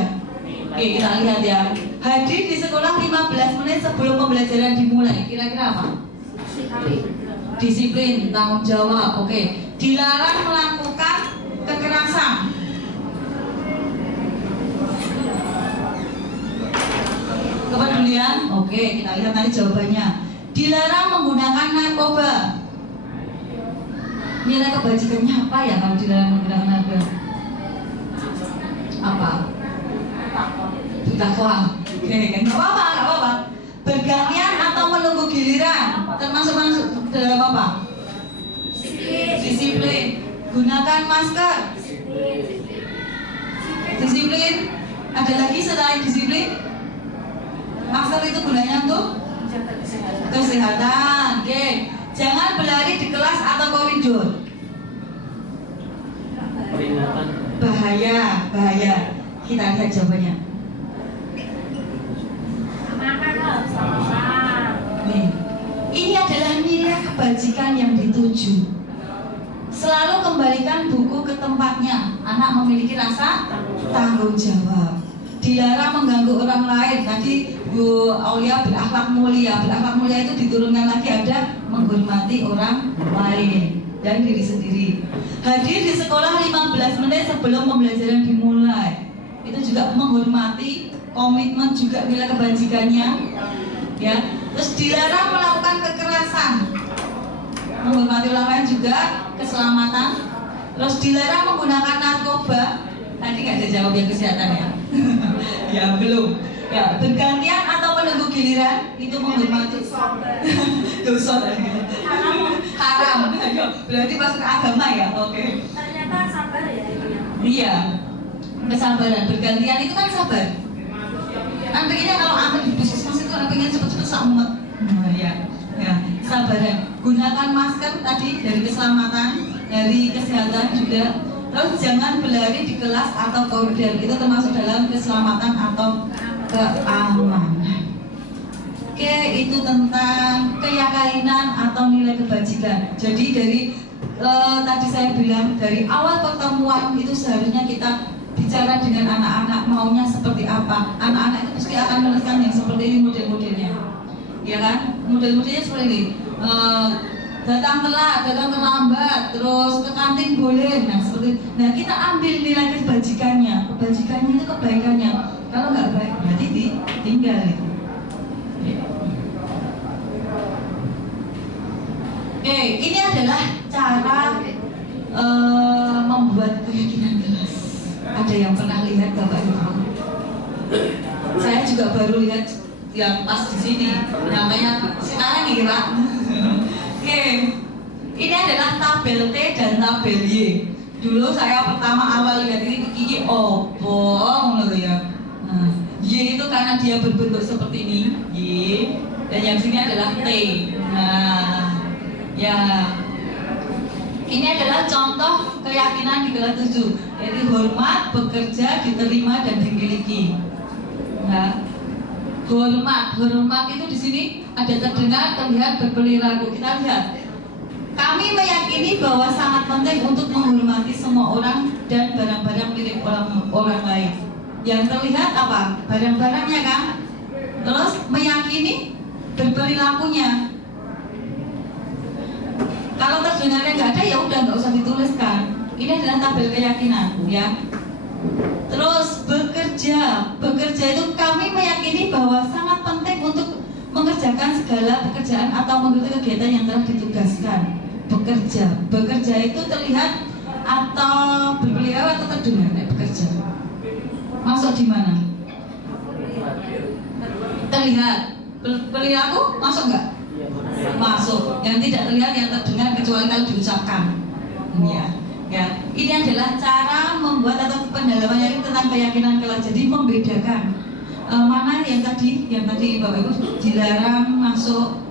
Oke, kita lihat ya. Hadir di sekolah 15 menit sebelum pembelajaran dimulai. Kira-kira apa? Disiplin, tanggung jawab. Oke. Dilarang melakukan kekerasan. Kepedulian. Oke, kita lihat tadi jawabannya. Dilarang menggunakan narkoba. Nilai kebajikannya apa ya kalau dilarang menggunakan narkoba? Apa? Bertakwa. Oke, nggak apa-apa. Bergantian atau menunggu giliran termasuk dalam apa? Disiplin. Gunakan masker. Disiplin. Ada lagi selain disiplin? Masker itu gunanya untuk kesehatan. Oke. Jangan berlari di kelas atau koridor. Peringatan. Bahaya. Kita lihat jawabannya. Nih, ini adalah nilai kebajikan yang dituju. Selalu kembalikan buku ke tempatnya. Anak memiliki rasa tanggung jawab. Dilarang mengganggu orang lain. Tadi Bu Aulia berakhlak mulia. Berakhlak mulia itu diturunkan lagi ada menghormati orang lain dan diri sendiri. Hadir di sekolah 15 menit sebelum pembelajaran dimulai. Itu juga menghormati, komitmen juga nilai kebajikannya. Ya. Terus dilarang melakukan kekerasan. Menghormati orang lain juga, keselamatan. Terus dilarang menggunakan narkoba. Tadi nggak ada jawab yang kesehatan ya? Ya belum. Ya, bergantian atau menunggu giliran itu menghormati. Dosa tadi. Haram. Ayo, berarti masuk ke agama ya? Oke. Ternyata sabar ya itu ya. Iya. Kesabaran. Bergantian itu kan sabar. Kan pengennya kalau anak di puskesmas itu kan pengen cepet-cepet selamat. Nah, ya. Kesabaran. Gunakan masker tadi dari keselamatan, dari kesehatan juga. Terus jangan berlari di kelas atau koridor. Itu termasuk dalam keselamatan atau keamanan. Oke, itu tentang keyakinan atau nilai kebajikan. Jadi dari tadi saya bilang dari awal pertemuan itu seharusnya kita bicara dengan anak-anak maunya seperti apa. Anak-anak itu pasti akan menekan yang seperti ini model-modelnya, ya kan? Model-modelnya seperti ini. Datang telat, datang terlambat, terus ke kantin boleh. Nah seperti, nah kita ambil nilai kebajikannya. Kebajikannya itu kebaikannya. Kalau nggak baik berarti ditinggal itu. Oke, ini adalah cara membuat keyakinan kelas. Ada yang pernah lihat Bapak Ibu? Saya juga baru lihat yang pas di sini. Namanya sekarang nih Pak. Oke, ini adalah tabel T dan tabel Y. Dulu saya pertama awal lihat ini opo, ngono ya. Nah, Y itu karena dia berbentuk seperti ini, Y, dan yang sini adalah T. Nah, ya. Ini adalah contoh keyakinan di kelas 7, yaitu hormat, bekerja, diterima, dan dimiliki. Nah, hormat itu di sini ada terdengar, terlihat, berperilaku. Kita lihat. Kami meyakini bahwa sangat penting untuk menghormati semua orang dan barang-barang milik orang lain. Yang terlihat apa? Barang-barangnya kan? Terus meyakini berperilakunya. Kalau terdengarnya nggak ada ya udah nggak usah dituliskan. Ini adalah tabel keyakinan, ya. Terus bekerja itu kami meyakini bahwa sangat penting untuk mengerjakan segala pekerjaan atau mengikuti kegiatan yang telah ditugaskan. Bekerja itu terlihat atau berperilaku atau terdengar bekerja. Masuk di mana? Terlihat. Perilaku masuk nggak? Masuk. Yang tidak terlihat, yang terdengar kecuali kalau diucapkan. Ya. Ini adalah cara membuat atau pendalaman yang tentang keyakinan kelak. Jadi membedakan mana yang tadi Bapak Ibu dilarang masuk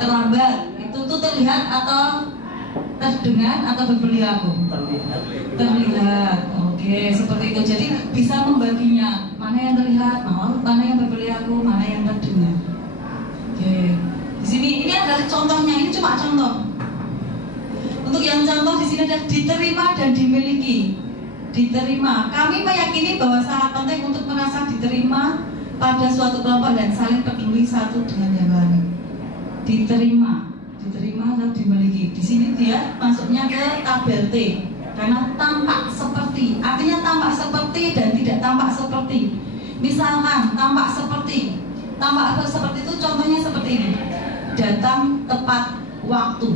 terlambat itu tuh terlihat atau terdengar atau berperilaku? Terlihat. Oke, seperti itu. Jadi bisa membaginya mana yang terlihat, mana yang berperilaku, mana yang terdengar. Oke. Di sini ini adalah contohnya. Ini cuma contoh. Untuk yang contoh di sini adalah diterima dan dimiliki. Diterima. Kami meyakini bahwa sangat penting untuk merasa diterima pada suatu kelompok dan saling peduli satu dengan yang lain. Diterima atau dimiliki. Di sini dia masuknya ke tabel T karena tampak seperti. Artinya tampak seperti dan tidak tampak seperti. Misalkan tampak seperti itu contohnya seperti ini. Datang tepat waktu.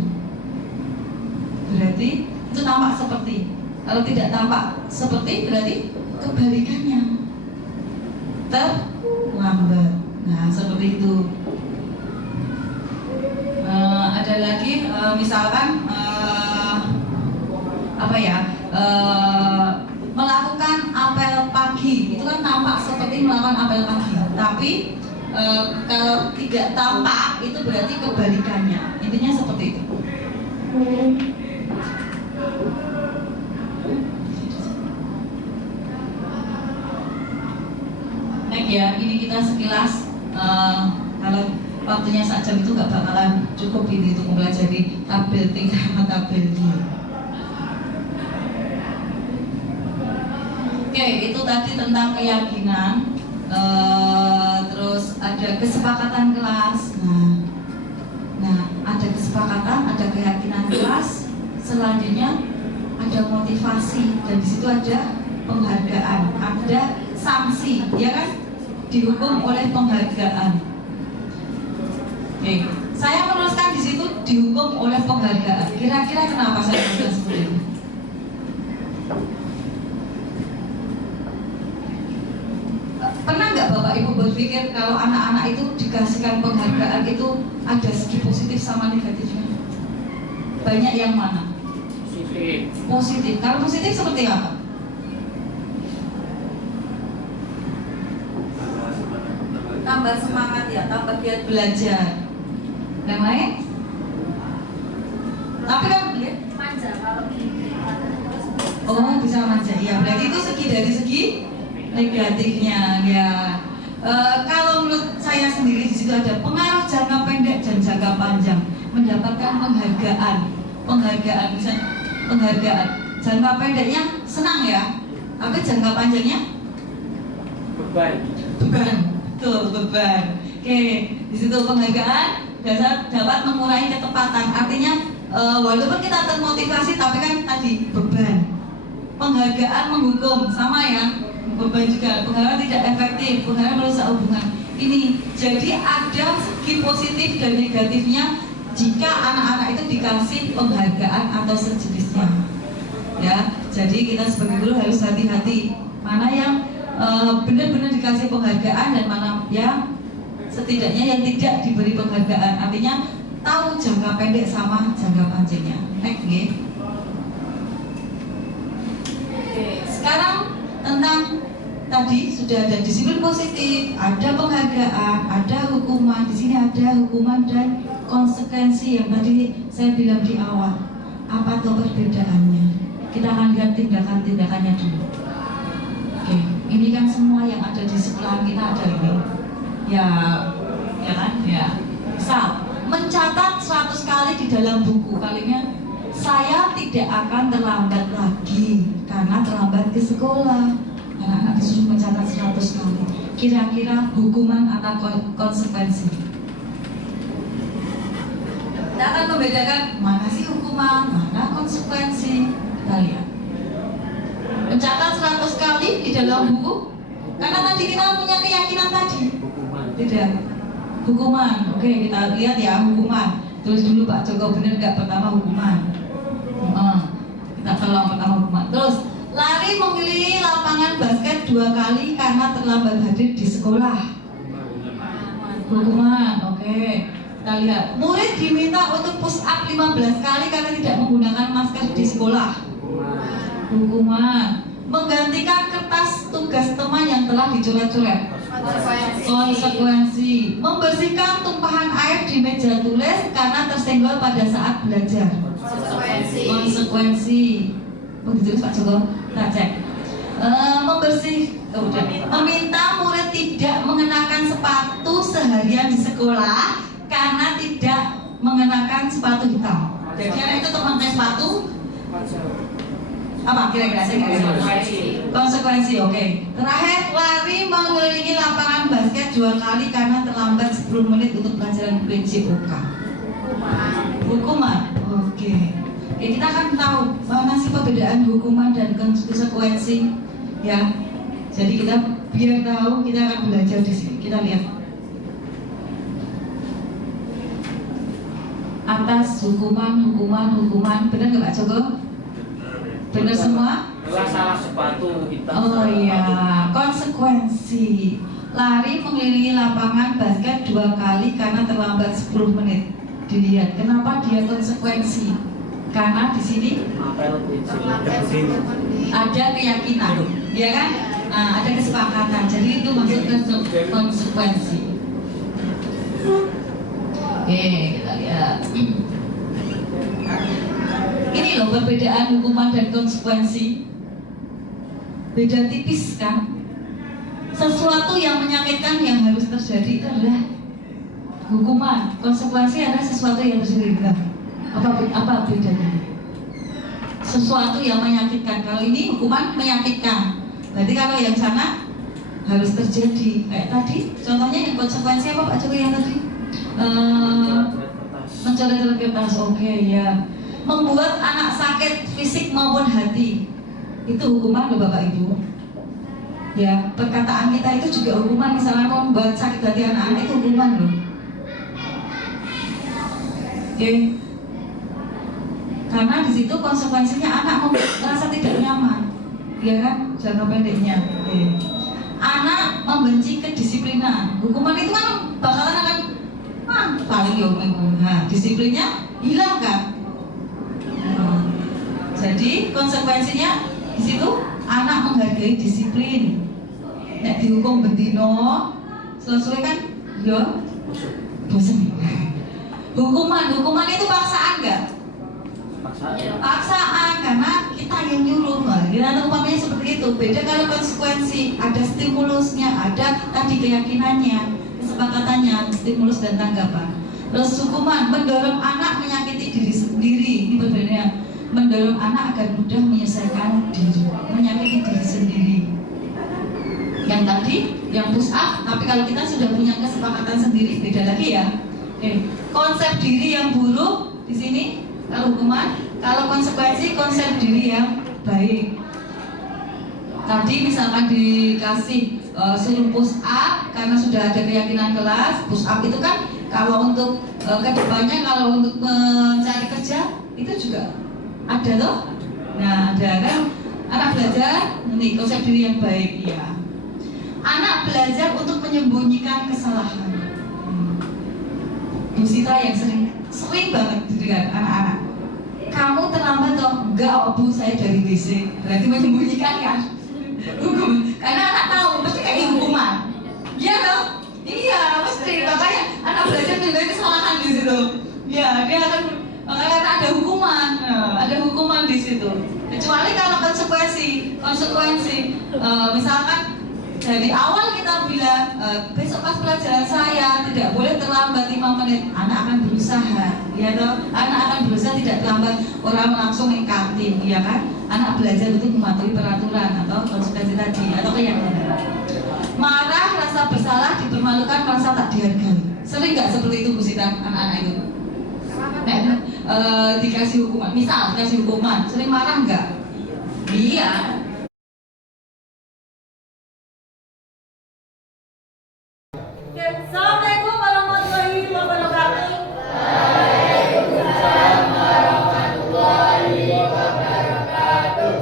Berarti itu tampak seperti. Kalau tidak tampak seperti berarti kebalikannya, terlambat. Nah seperti itu. Ada lagi misalkan melakukan apel pagi itu kan tampak seperti melakukan apel pagi, tapi kalau tidak tampak itu berarti kebalikannya. Intinya seperti itu. Baik ya, ini kita sekilas kalau waktunya sak jam itu nggak bakalan cukup ini untuk mempelajari tabel T sama tabel D. Oke, itu tadi tentang keyakinan. Terus ada kesepakatan kelas. Nah, ada kesepakatan, ada keyakinan kelas. Selanjutnya ada motivasi dan di situ ada penghargaan, ada sanksi, ya kan? Dihukum oleh penghargaan. Oke, saya menuliskan di situ dihukum oleh penghargaan. Kira-kira kenapa saya menuliskan seperti itu? Pernah nggak Bapak Ibu berpikir kalau anak-anak itu dikasihkan penghargaan itu ada segi positif sama negatifnya? Banyak yang mana? Positif. Kalau positif seperti apa? Tambah semangat ya, tambah giat belajar. Yang lain? Tapi kan manja kalau bisa manja. Ya, berarti itu dari segi negatifnya ya. Kalau menurut saya sendiri di situ ada pengaruh jangka pendek dan jangka panjang. Mendapatkan penghargaan misalnya penghargaan. Jangka pendeknya senang ya, tapi jangka panjangnya beban. Tuh, beban. Oke, di situ penghargaan dapat mengurangi ketepatan. Artinya walaupun kita termotivasi tapi kan tadi beban. Penghargaan menghukum sama ya. Beban juga, penghargaan tidak efektif, penghargaan merusak hubungan. Ini jadi ada segi positif dan negatifnya jika anak-anak itu dikasih penghargaan atau sejenisnya. Ya, jadi kita sebagai guru harus hati-hati mana yang benar-benar dikasih penghargaan dan mana yang setidaknya yang tidak diberi penghargaan. Artinya tahu jangka pendek sama jangka panjangnya. Next, Oke, sekarang tentang tadi sudah ada disiplin positif, ada penghargaan, ada hukuman. Di sini ada hukuman dan konsekuensi yang tadi saya bilang di awal. Apa tuh perbedaannya? Kita akan lihat tindakan-tindakannya dulu. Oke, ini kan semua yang ada di sekolah kita ada ini. Ya kan? Ya. Misal mencatat 100 kali di dalam buku, kalinya saya tidak akan terlambat lagi karena terlambat ke sekolah. Anak-anak disuruh mencatat 100 kali. Kira-kira hukuman atau konsekuensi? Kita akan membedakan mana sih hukuman, mana konsekuensi. Kita lihat. Mencatat 100 kali di dalam buku, karena tadi kita punya keyakinan tadi. Tidak. Hukuman. Oke, kita lihat ya hukuman. Terus dulu Pak Joko benar nggak pertama hukuman? Kita tolong pertama hukuman. Terus lari mengelilingi lapangan basket 2 kali karena terlambat hadir di sekolah. Hukuman. Oke. Kita lihat. Murid diminta untuk push up 15 kali karena tidak menggunakan masker di sekolah. Hukuman. Menggantikan kertas tugas teman yang telah dicoret-coret. Konsekuensi. Membersihkan tumpahan air di meja tulis karena tersenggol pada saat belajar. Konsekuensi. Begitu Pak Joko, kita cek. Meminta murid tidak mengenakan sepatu seharian di sekolah karena tidak mengenakan sepatu hitam. Jadi anak itu untuk memakai sepatu apa kira-kira konsekuensi. Oke. Terakhir, lari mengelilingi lapangan basket 2 kali karena terlambat 10 menit untuk pelajaran prinsip OK. Hukuman. Oke. Kita akan tahu mana sih perbedaan hukuman dan konsekuensi, ya. Jadi kita biar tahu, kita akan belajar di sini. Kita lihat atas hukuman, benar nggak Pak Joko? Benar semua? Salah sepatu hitam. Oh iya, konsekuensi. Lari mengelilingi lapangan basket 2 kali karena terlambat 10 menit. Dilihat, kenapa dia konsekuensi? Karena di sini ada keyakinan, ya kan? Nah, ada kesepakatan. Jadi itu maksud konsekuensi. Oke, kita lihat. Ini loh perbedaan hukuman dan konsekuensi. Beda tipis kan? Sesuatu yang menyakitkan yang harus terjadi itu adalah hukuman. Konsekuensi adalah sesuatu yang terjadi. Apa bedanya? Sesuatu yang menyakitkan. Kalau ini hukuman menyakitkan. Berarti kalau yang sana harus terjadi. Kayak tadi, contohnya yang konsekuensi apa Pak Joko yang tadi? Mencoret-coret kertas. Oke, ya. Membuat anak sakit fisik maupun hati, itu hukuman loh Bapak Ibu. Ya, perkataan kita itu juga hukuman. Misalnya membuat sakit hati anak-anak itu hukuman loh. Oke. Karena di situ konsekuensinya anak merasa tidak nyaman, ya kan? Jangka pendeknya. Oke. Anak membenci kedisiplinan. Hukuman itu kan bakalan akan paling disiplinnya hilang kan? Jadi konsekuensinya di situ anak menghargai disiplin. Nek dihukum bendino, sesuai kan? Yo, bosan. Hukuman itu paksaan nggak? Paksaan karena kita yang nyuruh. Kita umpamanya seperti itu. Beda kalau konsekuensi, ada stimulusnya, ada tadi keyakinannya, kesepakatannya, stimulus dan tanggapan. Terus hukuman mendorong anak menyakiti diri sendiri. Ini berbeda. Mendorong anak agar mudah menyelesaikan diri, menyakiti diri sendiri. Yang tadi, yang push up, tapi kalau kita sudah punya kesepakatan sendiri, beda lagi ya. Konsep diri yang buruk di sini kalau hukuman, kalau konsekuensi konsep diri yang baik. Tadi misalkan dikasih suruh push up karena sudah ada keyakinan kelas, push up itu kan kalau untuk kedepannya kalau untuk mencari kerja itu juga ada loh. Nah, ada kan anak belajar nih konsep diri yang baik ya. Anak belajar untuk menyembunyikan kesalahan. Bu Sita yang sering banget dengan anak-anak. Kamu terlambat toh? Enggak, Bu, saya dari WC. Berarti menyembunyikan kan? Hukum. Karena anak tahu pasti kayak hukuman. Iya toh? Iya, pasti. Makanya anak belajar menyembunyikan kesalahan di situ. Ya, dia akan makanya ada hukuman. Ada hukuman di situ. Kecuali kalau konsekuensi, misalkan Dari awal kita bilang besok pas pelajaran saya tidak boleh terlambat 5 menit. Anak akan berusaha, ya toh. Anak akan berusaha tidak terlambat. Orang langsung ke kantin, ya kan? Anak belajar untuk mematuhi peraturan atau konsekuensi tadi atau keyakinan. Marah, rasa bersalah, dipermalukan, merasa tak dihargai. Sering nggak seperti itu Bu Sita, anak-anak itu? Dikasih hukuman, misal dikasih hukuman, sering marah nggak? Iya. Assalamualaikum warahmatullahi wabarakatuh.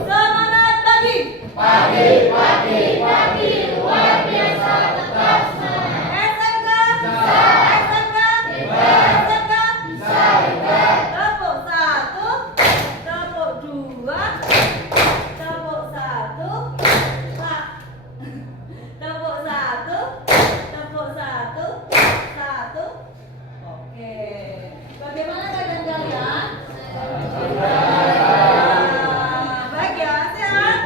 Semangat pagi. Pagi luar biasa tetap semangat. SMK tepuk 1, tepuk 2, tepuk 1, Pak. Tepuk 1, tepuk 1. Oke. Bagaimana keadaan kalian? Baik ya, sehat?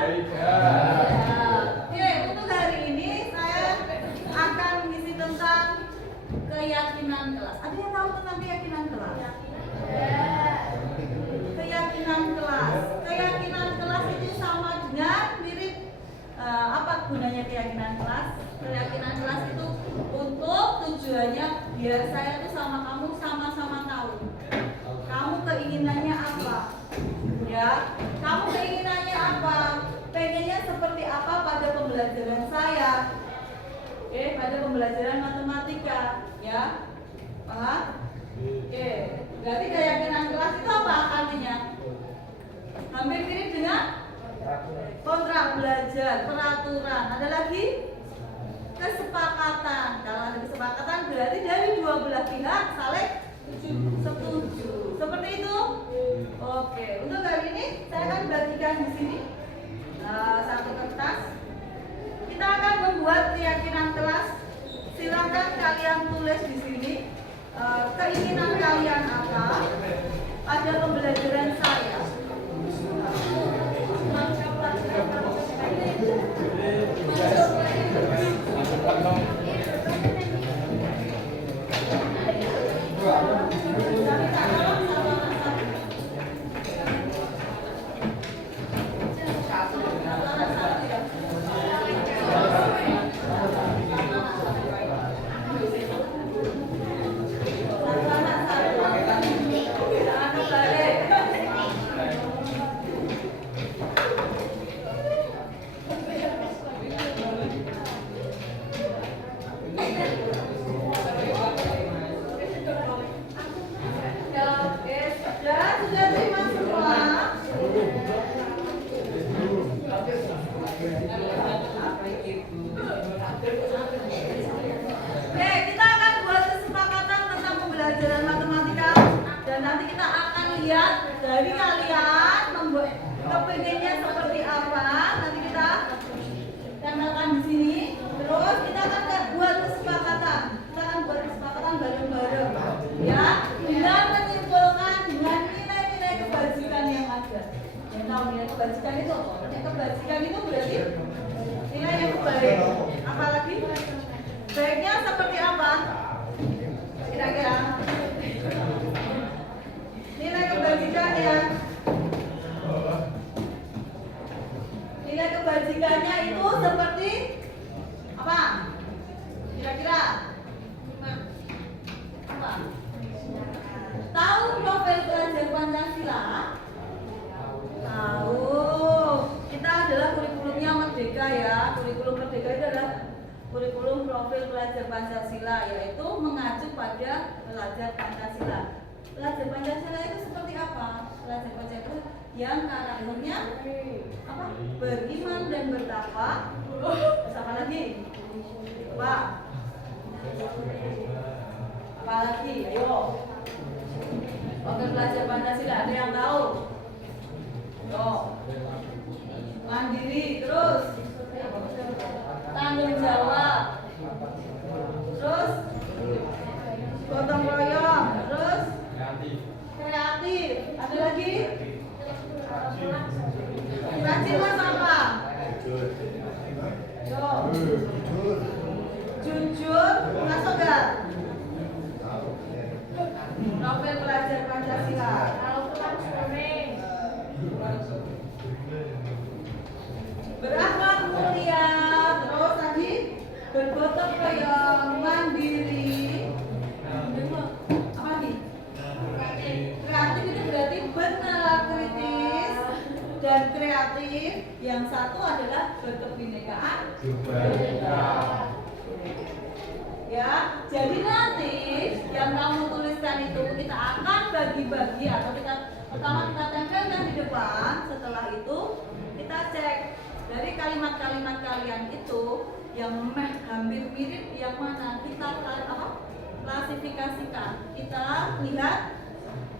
Oke, untuk hari ini saya akan mengisi tentang keyakinan kelas. Ada yang tahu tentang keyakinan kelas? Keyakinan kelas itu sama dengan mirip apa gunanya keyakinan kelas? Keyakinan kelas itu untuk tujuannya biar saya tuh sama kamu sama-sama tahu. Kamu keinginannya apa? Ya, kamu keinginannya apa? Pengennya seperti apa pada pembelajaran saya? Oke, pada pembelajaran matematika, ya. Paham? Oke, berarti keyakinan kelas itu apa artinya? Hampir mirip dengan kontrak belajar, peraturan. Ada lagi? Kesepakatan. Kalau ada kesepakatan berarti dari dua belah pihak saling setuju. Seperti itu? Oke, untuk hari ini saya akan bagikan di sini satu kertas. Kita akan membuat keyakinan kelas. Silakan kalian tulis di sini keinginan kalian apa pada pembelajaran saya. Dari kalian membuat kepengennya seperti apa, nanti kita tandalkan di sini. Terus kita akan buat kesepakatan. Kita akan buat kesepakatan bareng-bareng, ya. Dan menyimpulkan dengan nilai-nilai kebajikan yang ada. Yang tahu nilai kebajikan itu apa? Kebajikan itu berarti nilai yang baik. Apalagi baiknya seperti apa? Kira-kira nilai kebajikannya, nilai kebajikannya itu seperti apa? Kira-kira apa? Tahu profil pelajar Pancasila? Tahu. Kita adalah kurikulumnya Merdeka, ya. Kurikulum Merdeka itu adalah kurikulum profil pelajar Pancasila, yaitu mengacu pada pelajar Pancasila. Pelajar Pancasila itu seperti apa? Pelajar Pancasila yang karakternya apa? Beriman dan bertakwa. Terus apa lagi? Apa? Apa lagi? Ayo. Oke, pelajar Pancasila ada yang tahu? Yo. Mandiri, terus tanggung jawab, terus gotong royong, terus kreatif. Ada lagi? Rajin mas apa? Yo. gotong royong, mandiri. Apa nih? Kreatif itu berarti benar kritis dan kreatif. Yang satu adalah berkebinekaan. Ya, jadi nanti yang kamu tuliskan itu kita akan bagi-bagi atau kita pertama kita tempelkan di depan. Setelah itu kita cek dari kalimat-kalimat kalian itu yang hampir mirip yang mana kita klasifikasikan. Kita lihat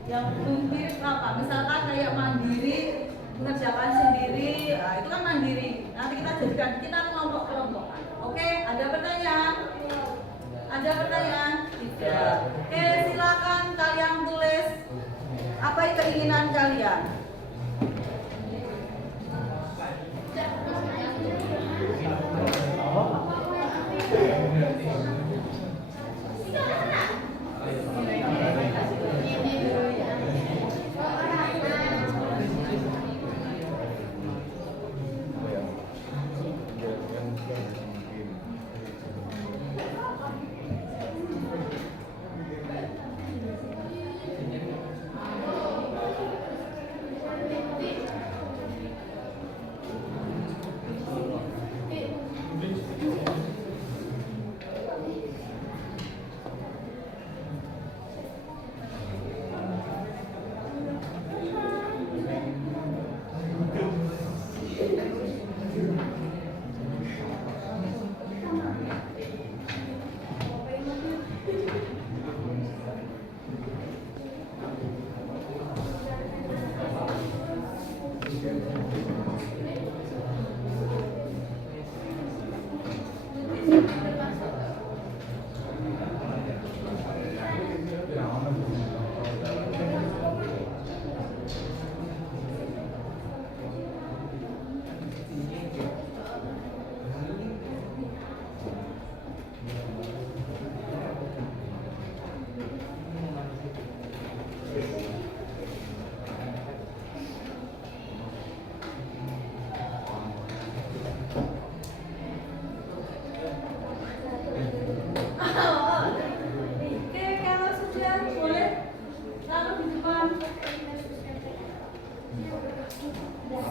yang belum mirip apa. Misalkan kayak mandiri, mengerjakan sendiri, nah, itu kan mandiri. Nanti kita jadikan kita kelompok-kelompokan. Oke, ada pertanyaan? Ada pertanyaan? Tidak. Oke, silakan kalian tulis apa keinginan kalian.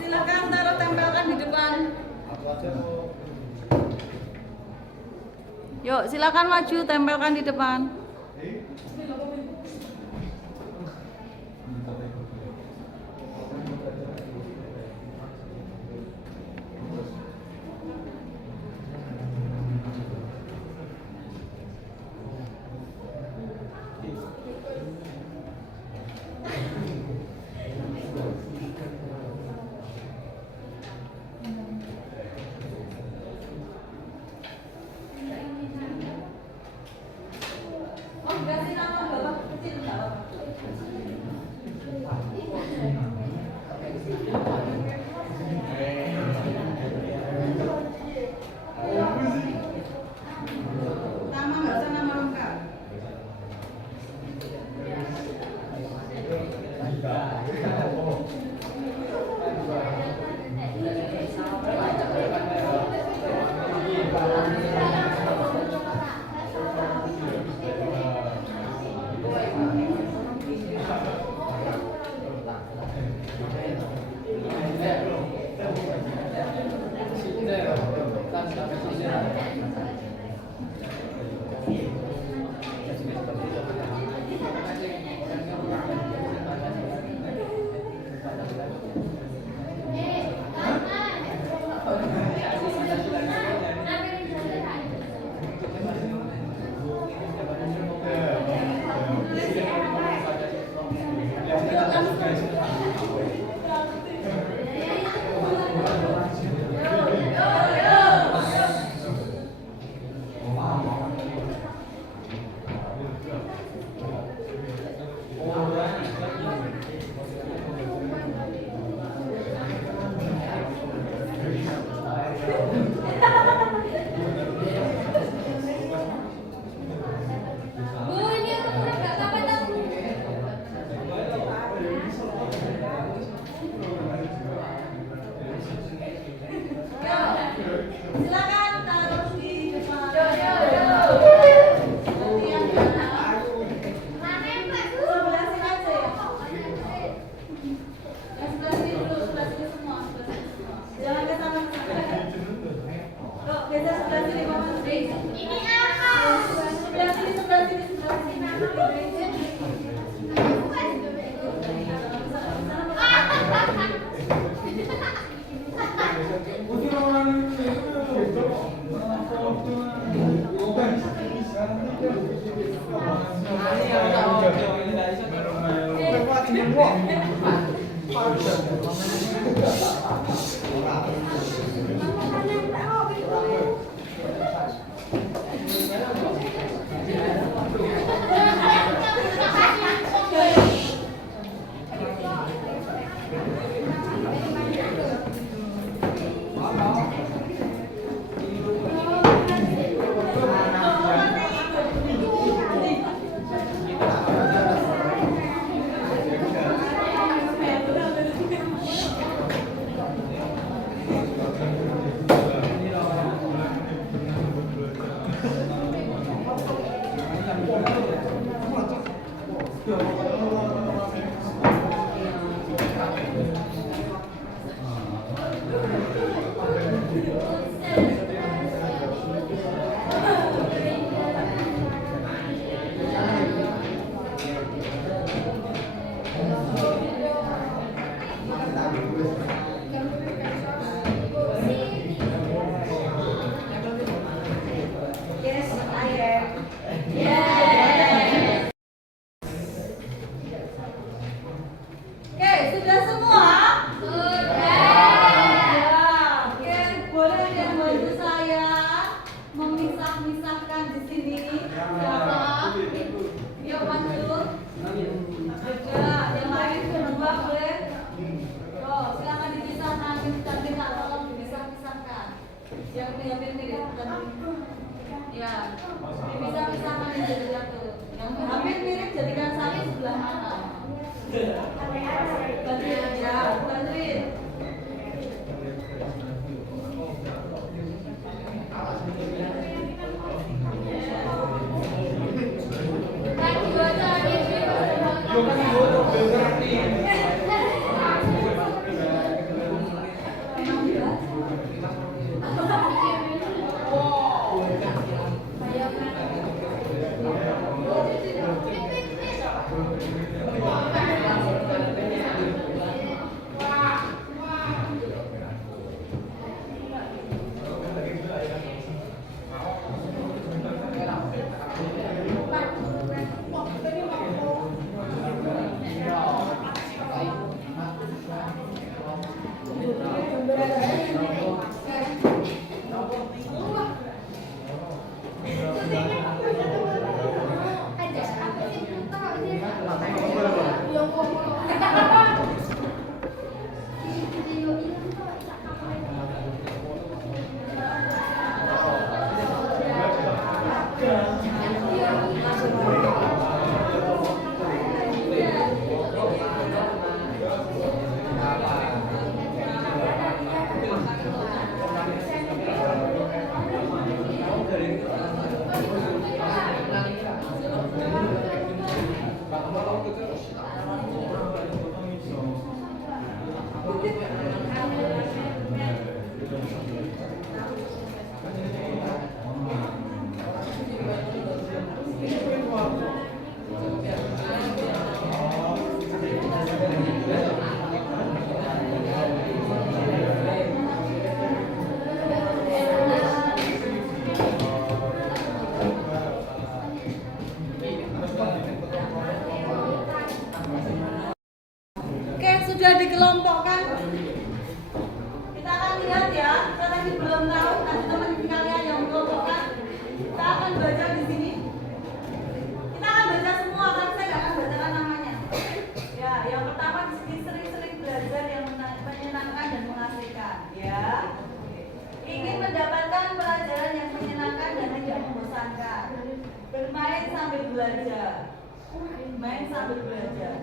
Silakan taruh tempelkan di depan. Yuk, silakan maju tempelkan di depan. sini Mama Sri. Ini apa? Sebelah sini, sebelah sini, sebelah sini. Sudah dikelompokkan. Kita akan lihat ya, kita tadi belum tahu, nanti teman kalian yang mengelompokkan, kita akan baca di sini. Kita akan baca semua, kan saya nggak akan bacakan namanya. Ya, yang pertama di sini sering-sering belajar yang menyenangkan dan mengasihkan. Ya, ingin mendapatkan pelajaran yang menyenangkan dan tidak membosankan. Bermain sambil belajar. Main sambil belajar.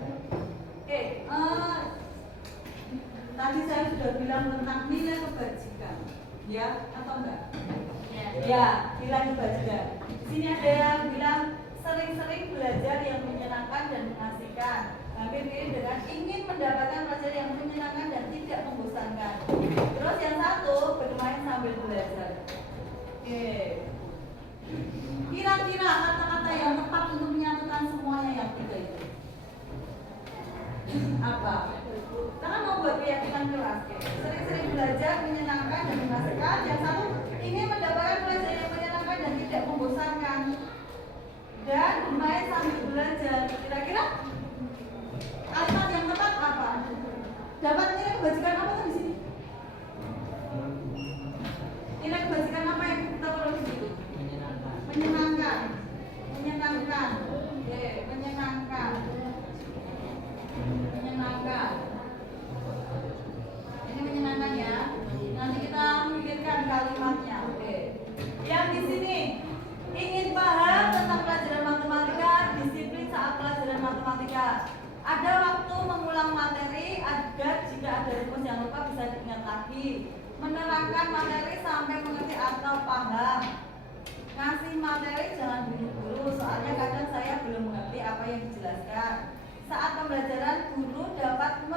Oke, tadi saya sudah bilang tentang nilai kebajikan, ya atau enggak? Ya, nilai kebajikan. Di sini ada yang bilang sering-sering belajar yang menyenangkan dan mengasihkan. Hampir mirip dengan ingin mendapatkan pelajaran yang menyenangkan dan tidak membosankan. Terus yang satu bermain sambil belajar. Oke. Kira-kira kata-kata yang tepat untuk menyatukan semuanya yang tiga itu apa? Karena mau buat keyakinan kelas. Sering-sering belajar, menyenangkan dan mengasihkan. Yang satu ingin mendapatkan pelajaran yang menyenangkan dan tidak membosankan. Dan bermain sambil belajar. Kira-kira kalimat yang tepat apa? Dapat nilai kebajikan apa di sini? Nilai kebajikan apa yang kita perlu di situ? Menyenangkan. Menyenangkan. Oke, menyenangkan. Menyenangkan. Ini menyenangkan ya. Nanti kita pikirkan kalimatnya. Oke. Yang di sini ingin paham tentang pelajaran matematika, disiplin saat pelajaran matematika. Ada waktu mengulang materi agar jika ada rumus yang lupa bisa diingat lagi. Menerangkan materi sampai mengerti atau paham. Ngasih materi jangan buru-buru, soalnya kadang saya belum mengerti apa yang dijelaskan. Saat pembelajaran guru dapat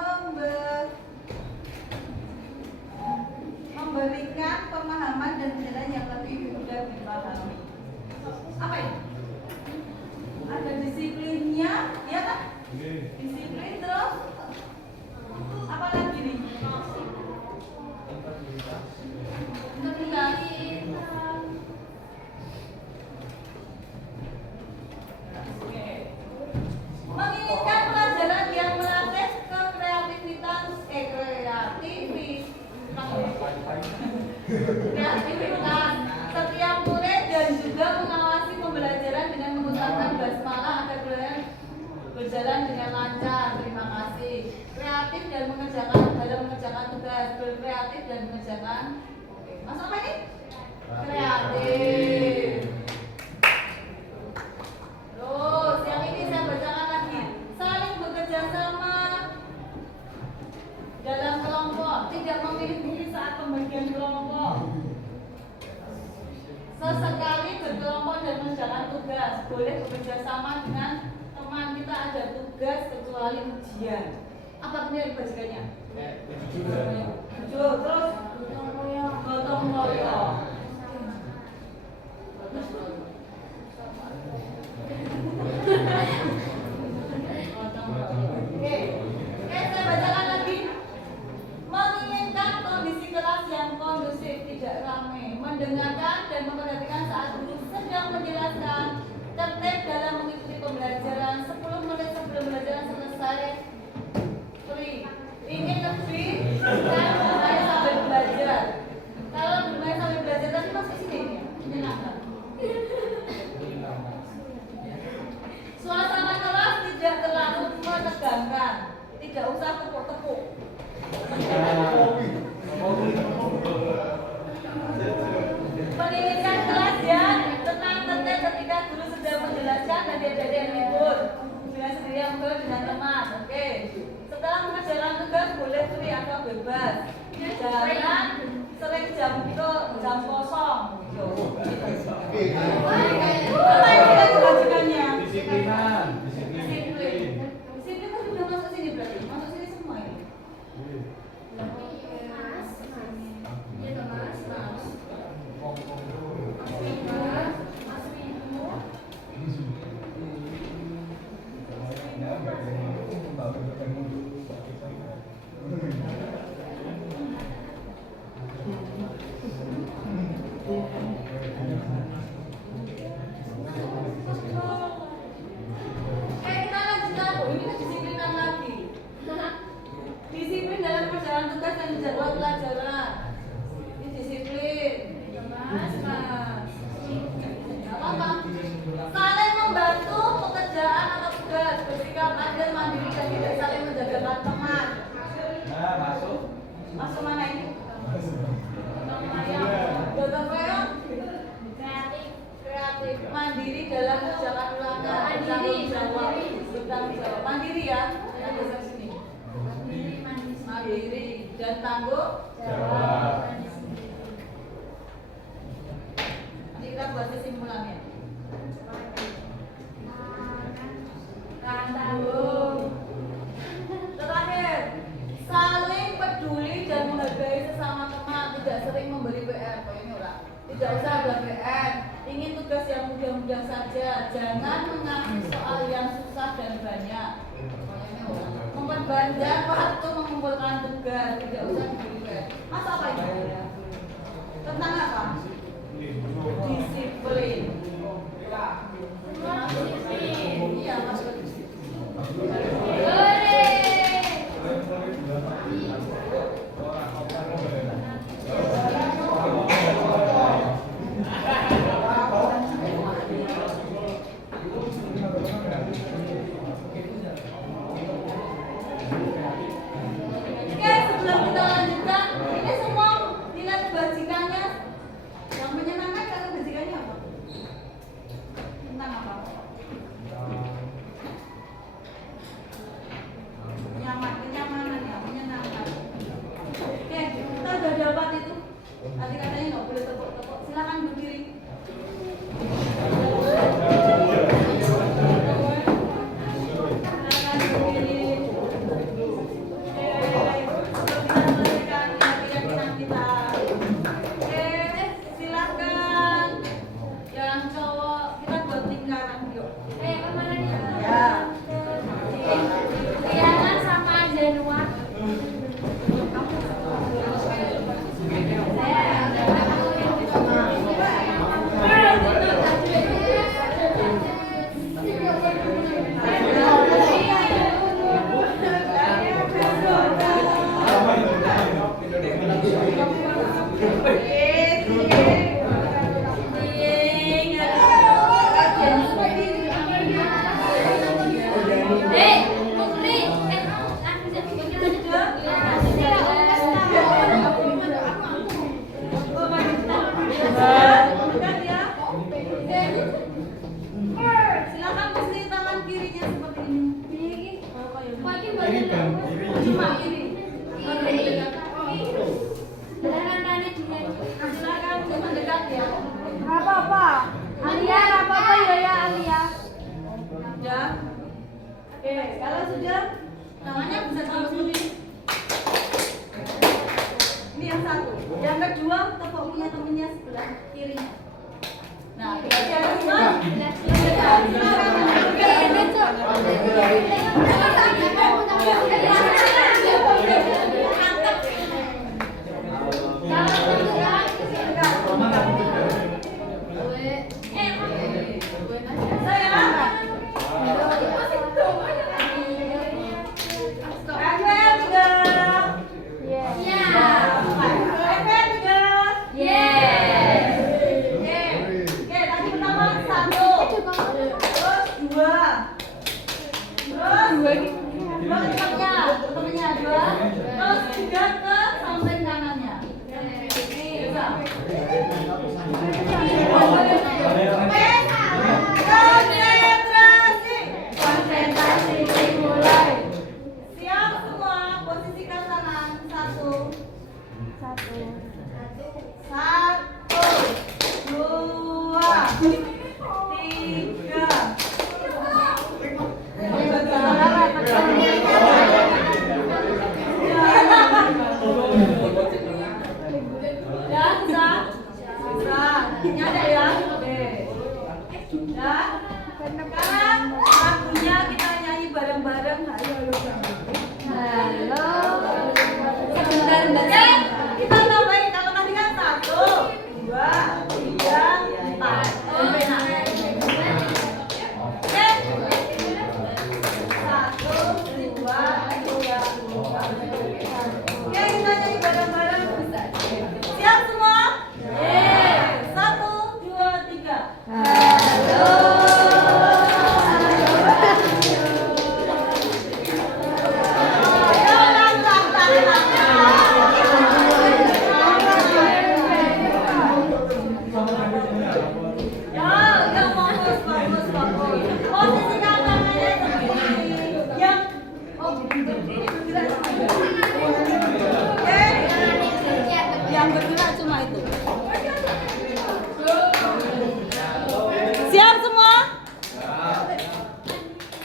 memberikan pemahaman dan jalan yang lebih mudah dipahami. Apa ini? Ada disiplinnya, ya kan? Disiplin terus apa lagi nih? Integritas. Menginginkan pelajaran yang melatih kreativitas setiap murid dan juga mengawasi pembelajaran dengan mengucapkan basmalah agar belajar berjalan dengan lancar. Terima kasih. Kreatif dan mengerjakan tugas, berkreatif dan mengerjakan. Oke, Mas apa ini? Kreatif. Terus yang ini saya bacakan lagi. Saling bekerja sama dalam kelompok, tidak memilih saat pembagian kelompok. Sesekali berkelompok dan mengerjakan tugas. Boleh bekerja sama dengan teman kita, ada tugas kecuali ujian. Apa benar bacaannya? Terus gotong royong. Oke, saya bacakan lagi. Menginginkan kondisi kelas yang kondusif, tidak ramai, mendengarkan dan memperhatikan saat guru sedang menjelaskan, tertib dalam mengikuti pembelajaran. 10 menit sebelum pembelajaran selesai, free. Ingin lebih, dan bermain sambil belajar. Kalau bermain sambil belajar tadi masuk sini ya, menyenangkan. Suasana kelas tidak terlalu menegangkan, tidak usah tepuk-tepuk. Pendidikan kelas yang tenang tertib ketika guru sedang menjelaskan dan tidak ada yang libur. Dengan sendiri yang dengan teman. Oke. Setelah mengerjakan tugas boleh free atau bebas. Jangan sering jam kosong. Apa yang kewajibannya? Disiplinan. Disiplin kan sudah masuk sini berarti. Masuk sini semua ini. Kita lanjutkan, ini kedisiplinan lagi. Disiplin dalam perjalanan tugas dan jadwal pelajaran. Ini disiplin. Mas. Apa? Saling membantu pekerjaan atau tugas, bersikap adil, mandiri dan tidak saling menjagakan teman. Nah, masuk. Masuk mana ini? Gotong royong. Kreatif, mandiri dalam mengerjakan ulangan, bertanggung jawab, mandiri ya, ada di sini. Mandiri dan tanggung jawab. Nanti kita buat kesimpulannya. Tanggung. Terakhir, saling peduli dan menghargai sesama teman, tidak sering memberi PR. Ini orang. Tidak usah BBM. Ingin tugas yang mudah-mudah saja. Jangan mengambil soal yang susah dan banyak. Memperbanyak waktu mengumpulkan tugas. Tidak usah BBM. Masa apa ini? Tentang apa? Disiplin. Iya, masuk disiplin.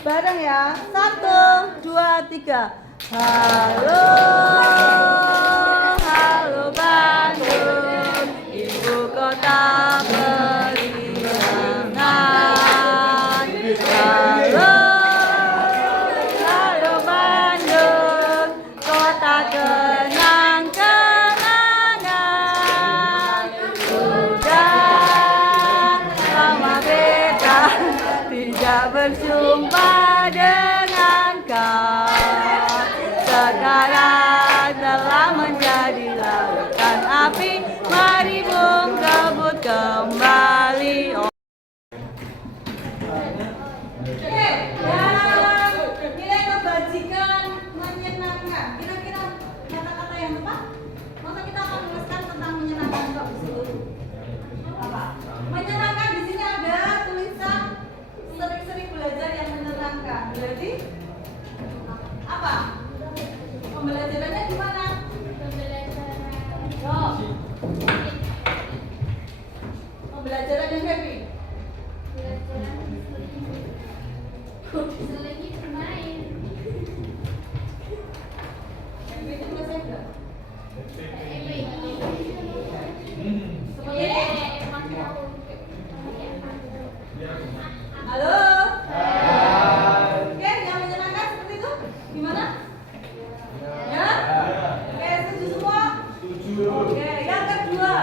Bareng ya. 1, 2, 3. Halo, halo Bandung, ibu kota tidak bersumpah dengan kau. Sekarang telah menjadi lautan api, mari bungkebut kembali. Nilai kebajikan menyenangkan. Kira-kira kata-kata yang tepat? Masa kita akan menuliskan tentang menyenangkan kok di situ? Apa? Menyenangkan di sini ada tulisan sering-sering belajar yang menyenangkan. Berarti apa? Pembelajarannya gimana? Pembelajaran yang happy. Selagi bermain. Happy itu bahasa enggak? Halo. Oke, yang menyenangkan seperti itu gimana? Ya? Oke, setuju semua? Oke, yang kedua,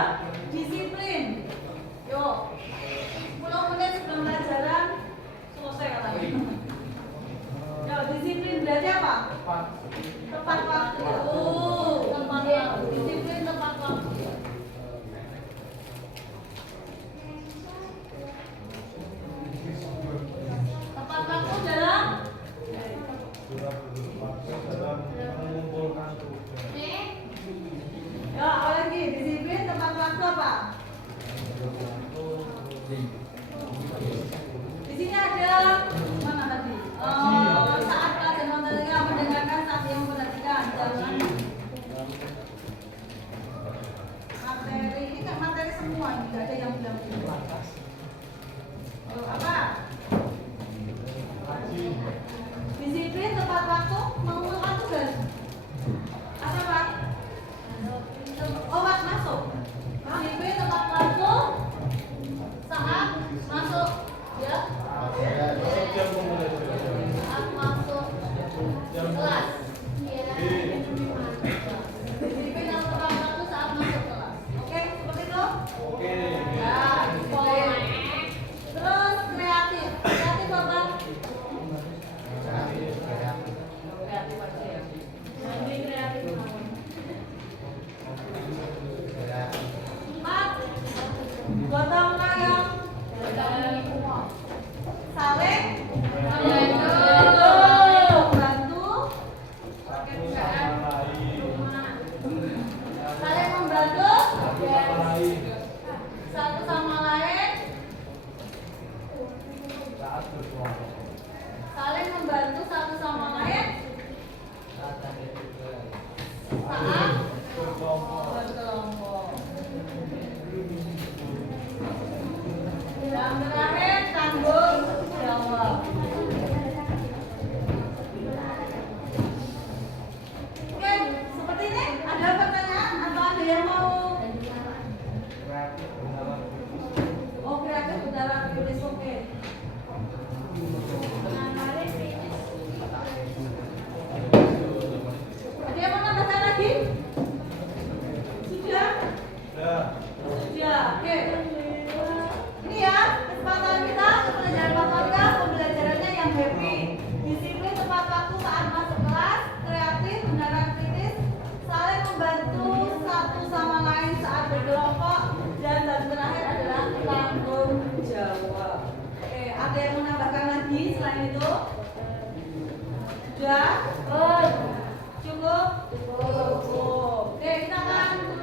disiplin. Yuk, 10 menit sebelum pelajaran selesai katanya. Yuk, disiplin berarti apa? Tepat waktu. Tepat waktu. Disiplin tepat waktu. Tepat waktu dalam ya, apa lagi? Disiplin tepat waktu apa? Di sini ada mana tadi? Saat pelajaran matematika mendengarkan saat yang memperhatikan. Jangan materi ini kan materi semua ini, nggak ada yang bilang gitu. Apa? Disiplin tepat waktu mengumpulkan tugas. Apa Pak? Oh, Pak, masuk. Disiplin tepat waktu saat masuk, ya. Saat masuk kelas. Disiplin tepat waktu saat masuk kelas. Oke, seperti itu. Ya, disiplin. Terus kreatif. Kreatif apa? Kreatif aja ya. Ini kreatif. Empat, gotong royong, saling membantu, saling membantu satu sama lain, saling membantu satu sama lain saat berkelompok. Yang terakhir tanggung jawab. Oke, seperti ini. Ada pertanyaan atau ada yang mau? Oh, kreatif benar aktivis, oke. Ada yang mau tambahkan lagi? Sudah? Sudah, oke. Ini ya, kesempatan kita pelajaran matematika, pembelajarannya yang happy. Disiplin tepat waktu saat masuk kelas, kreatif, benaran kritis, saling membantu satu sama lain saat berkelompok, dan terakhir adalah tanggung jawab. Oke, ada yang menambahkan lagi selain itu? Sudah? Cukup? Cukup. Oke, kita akan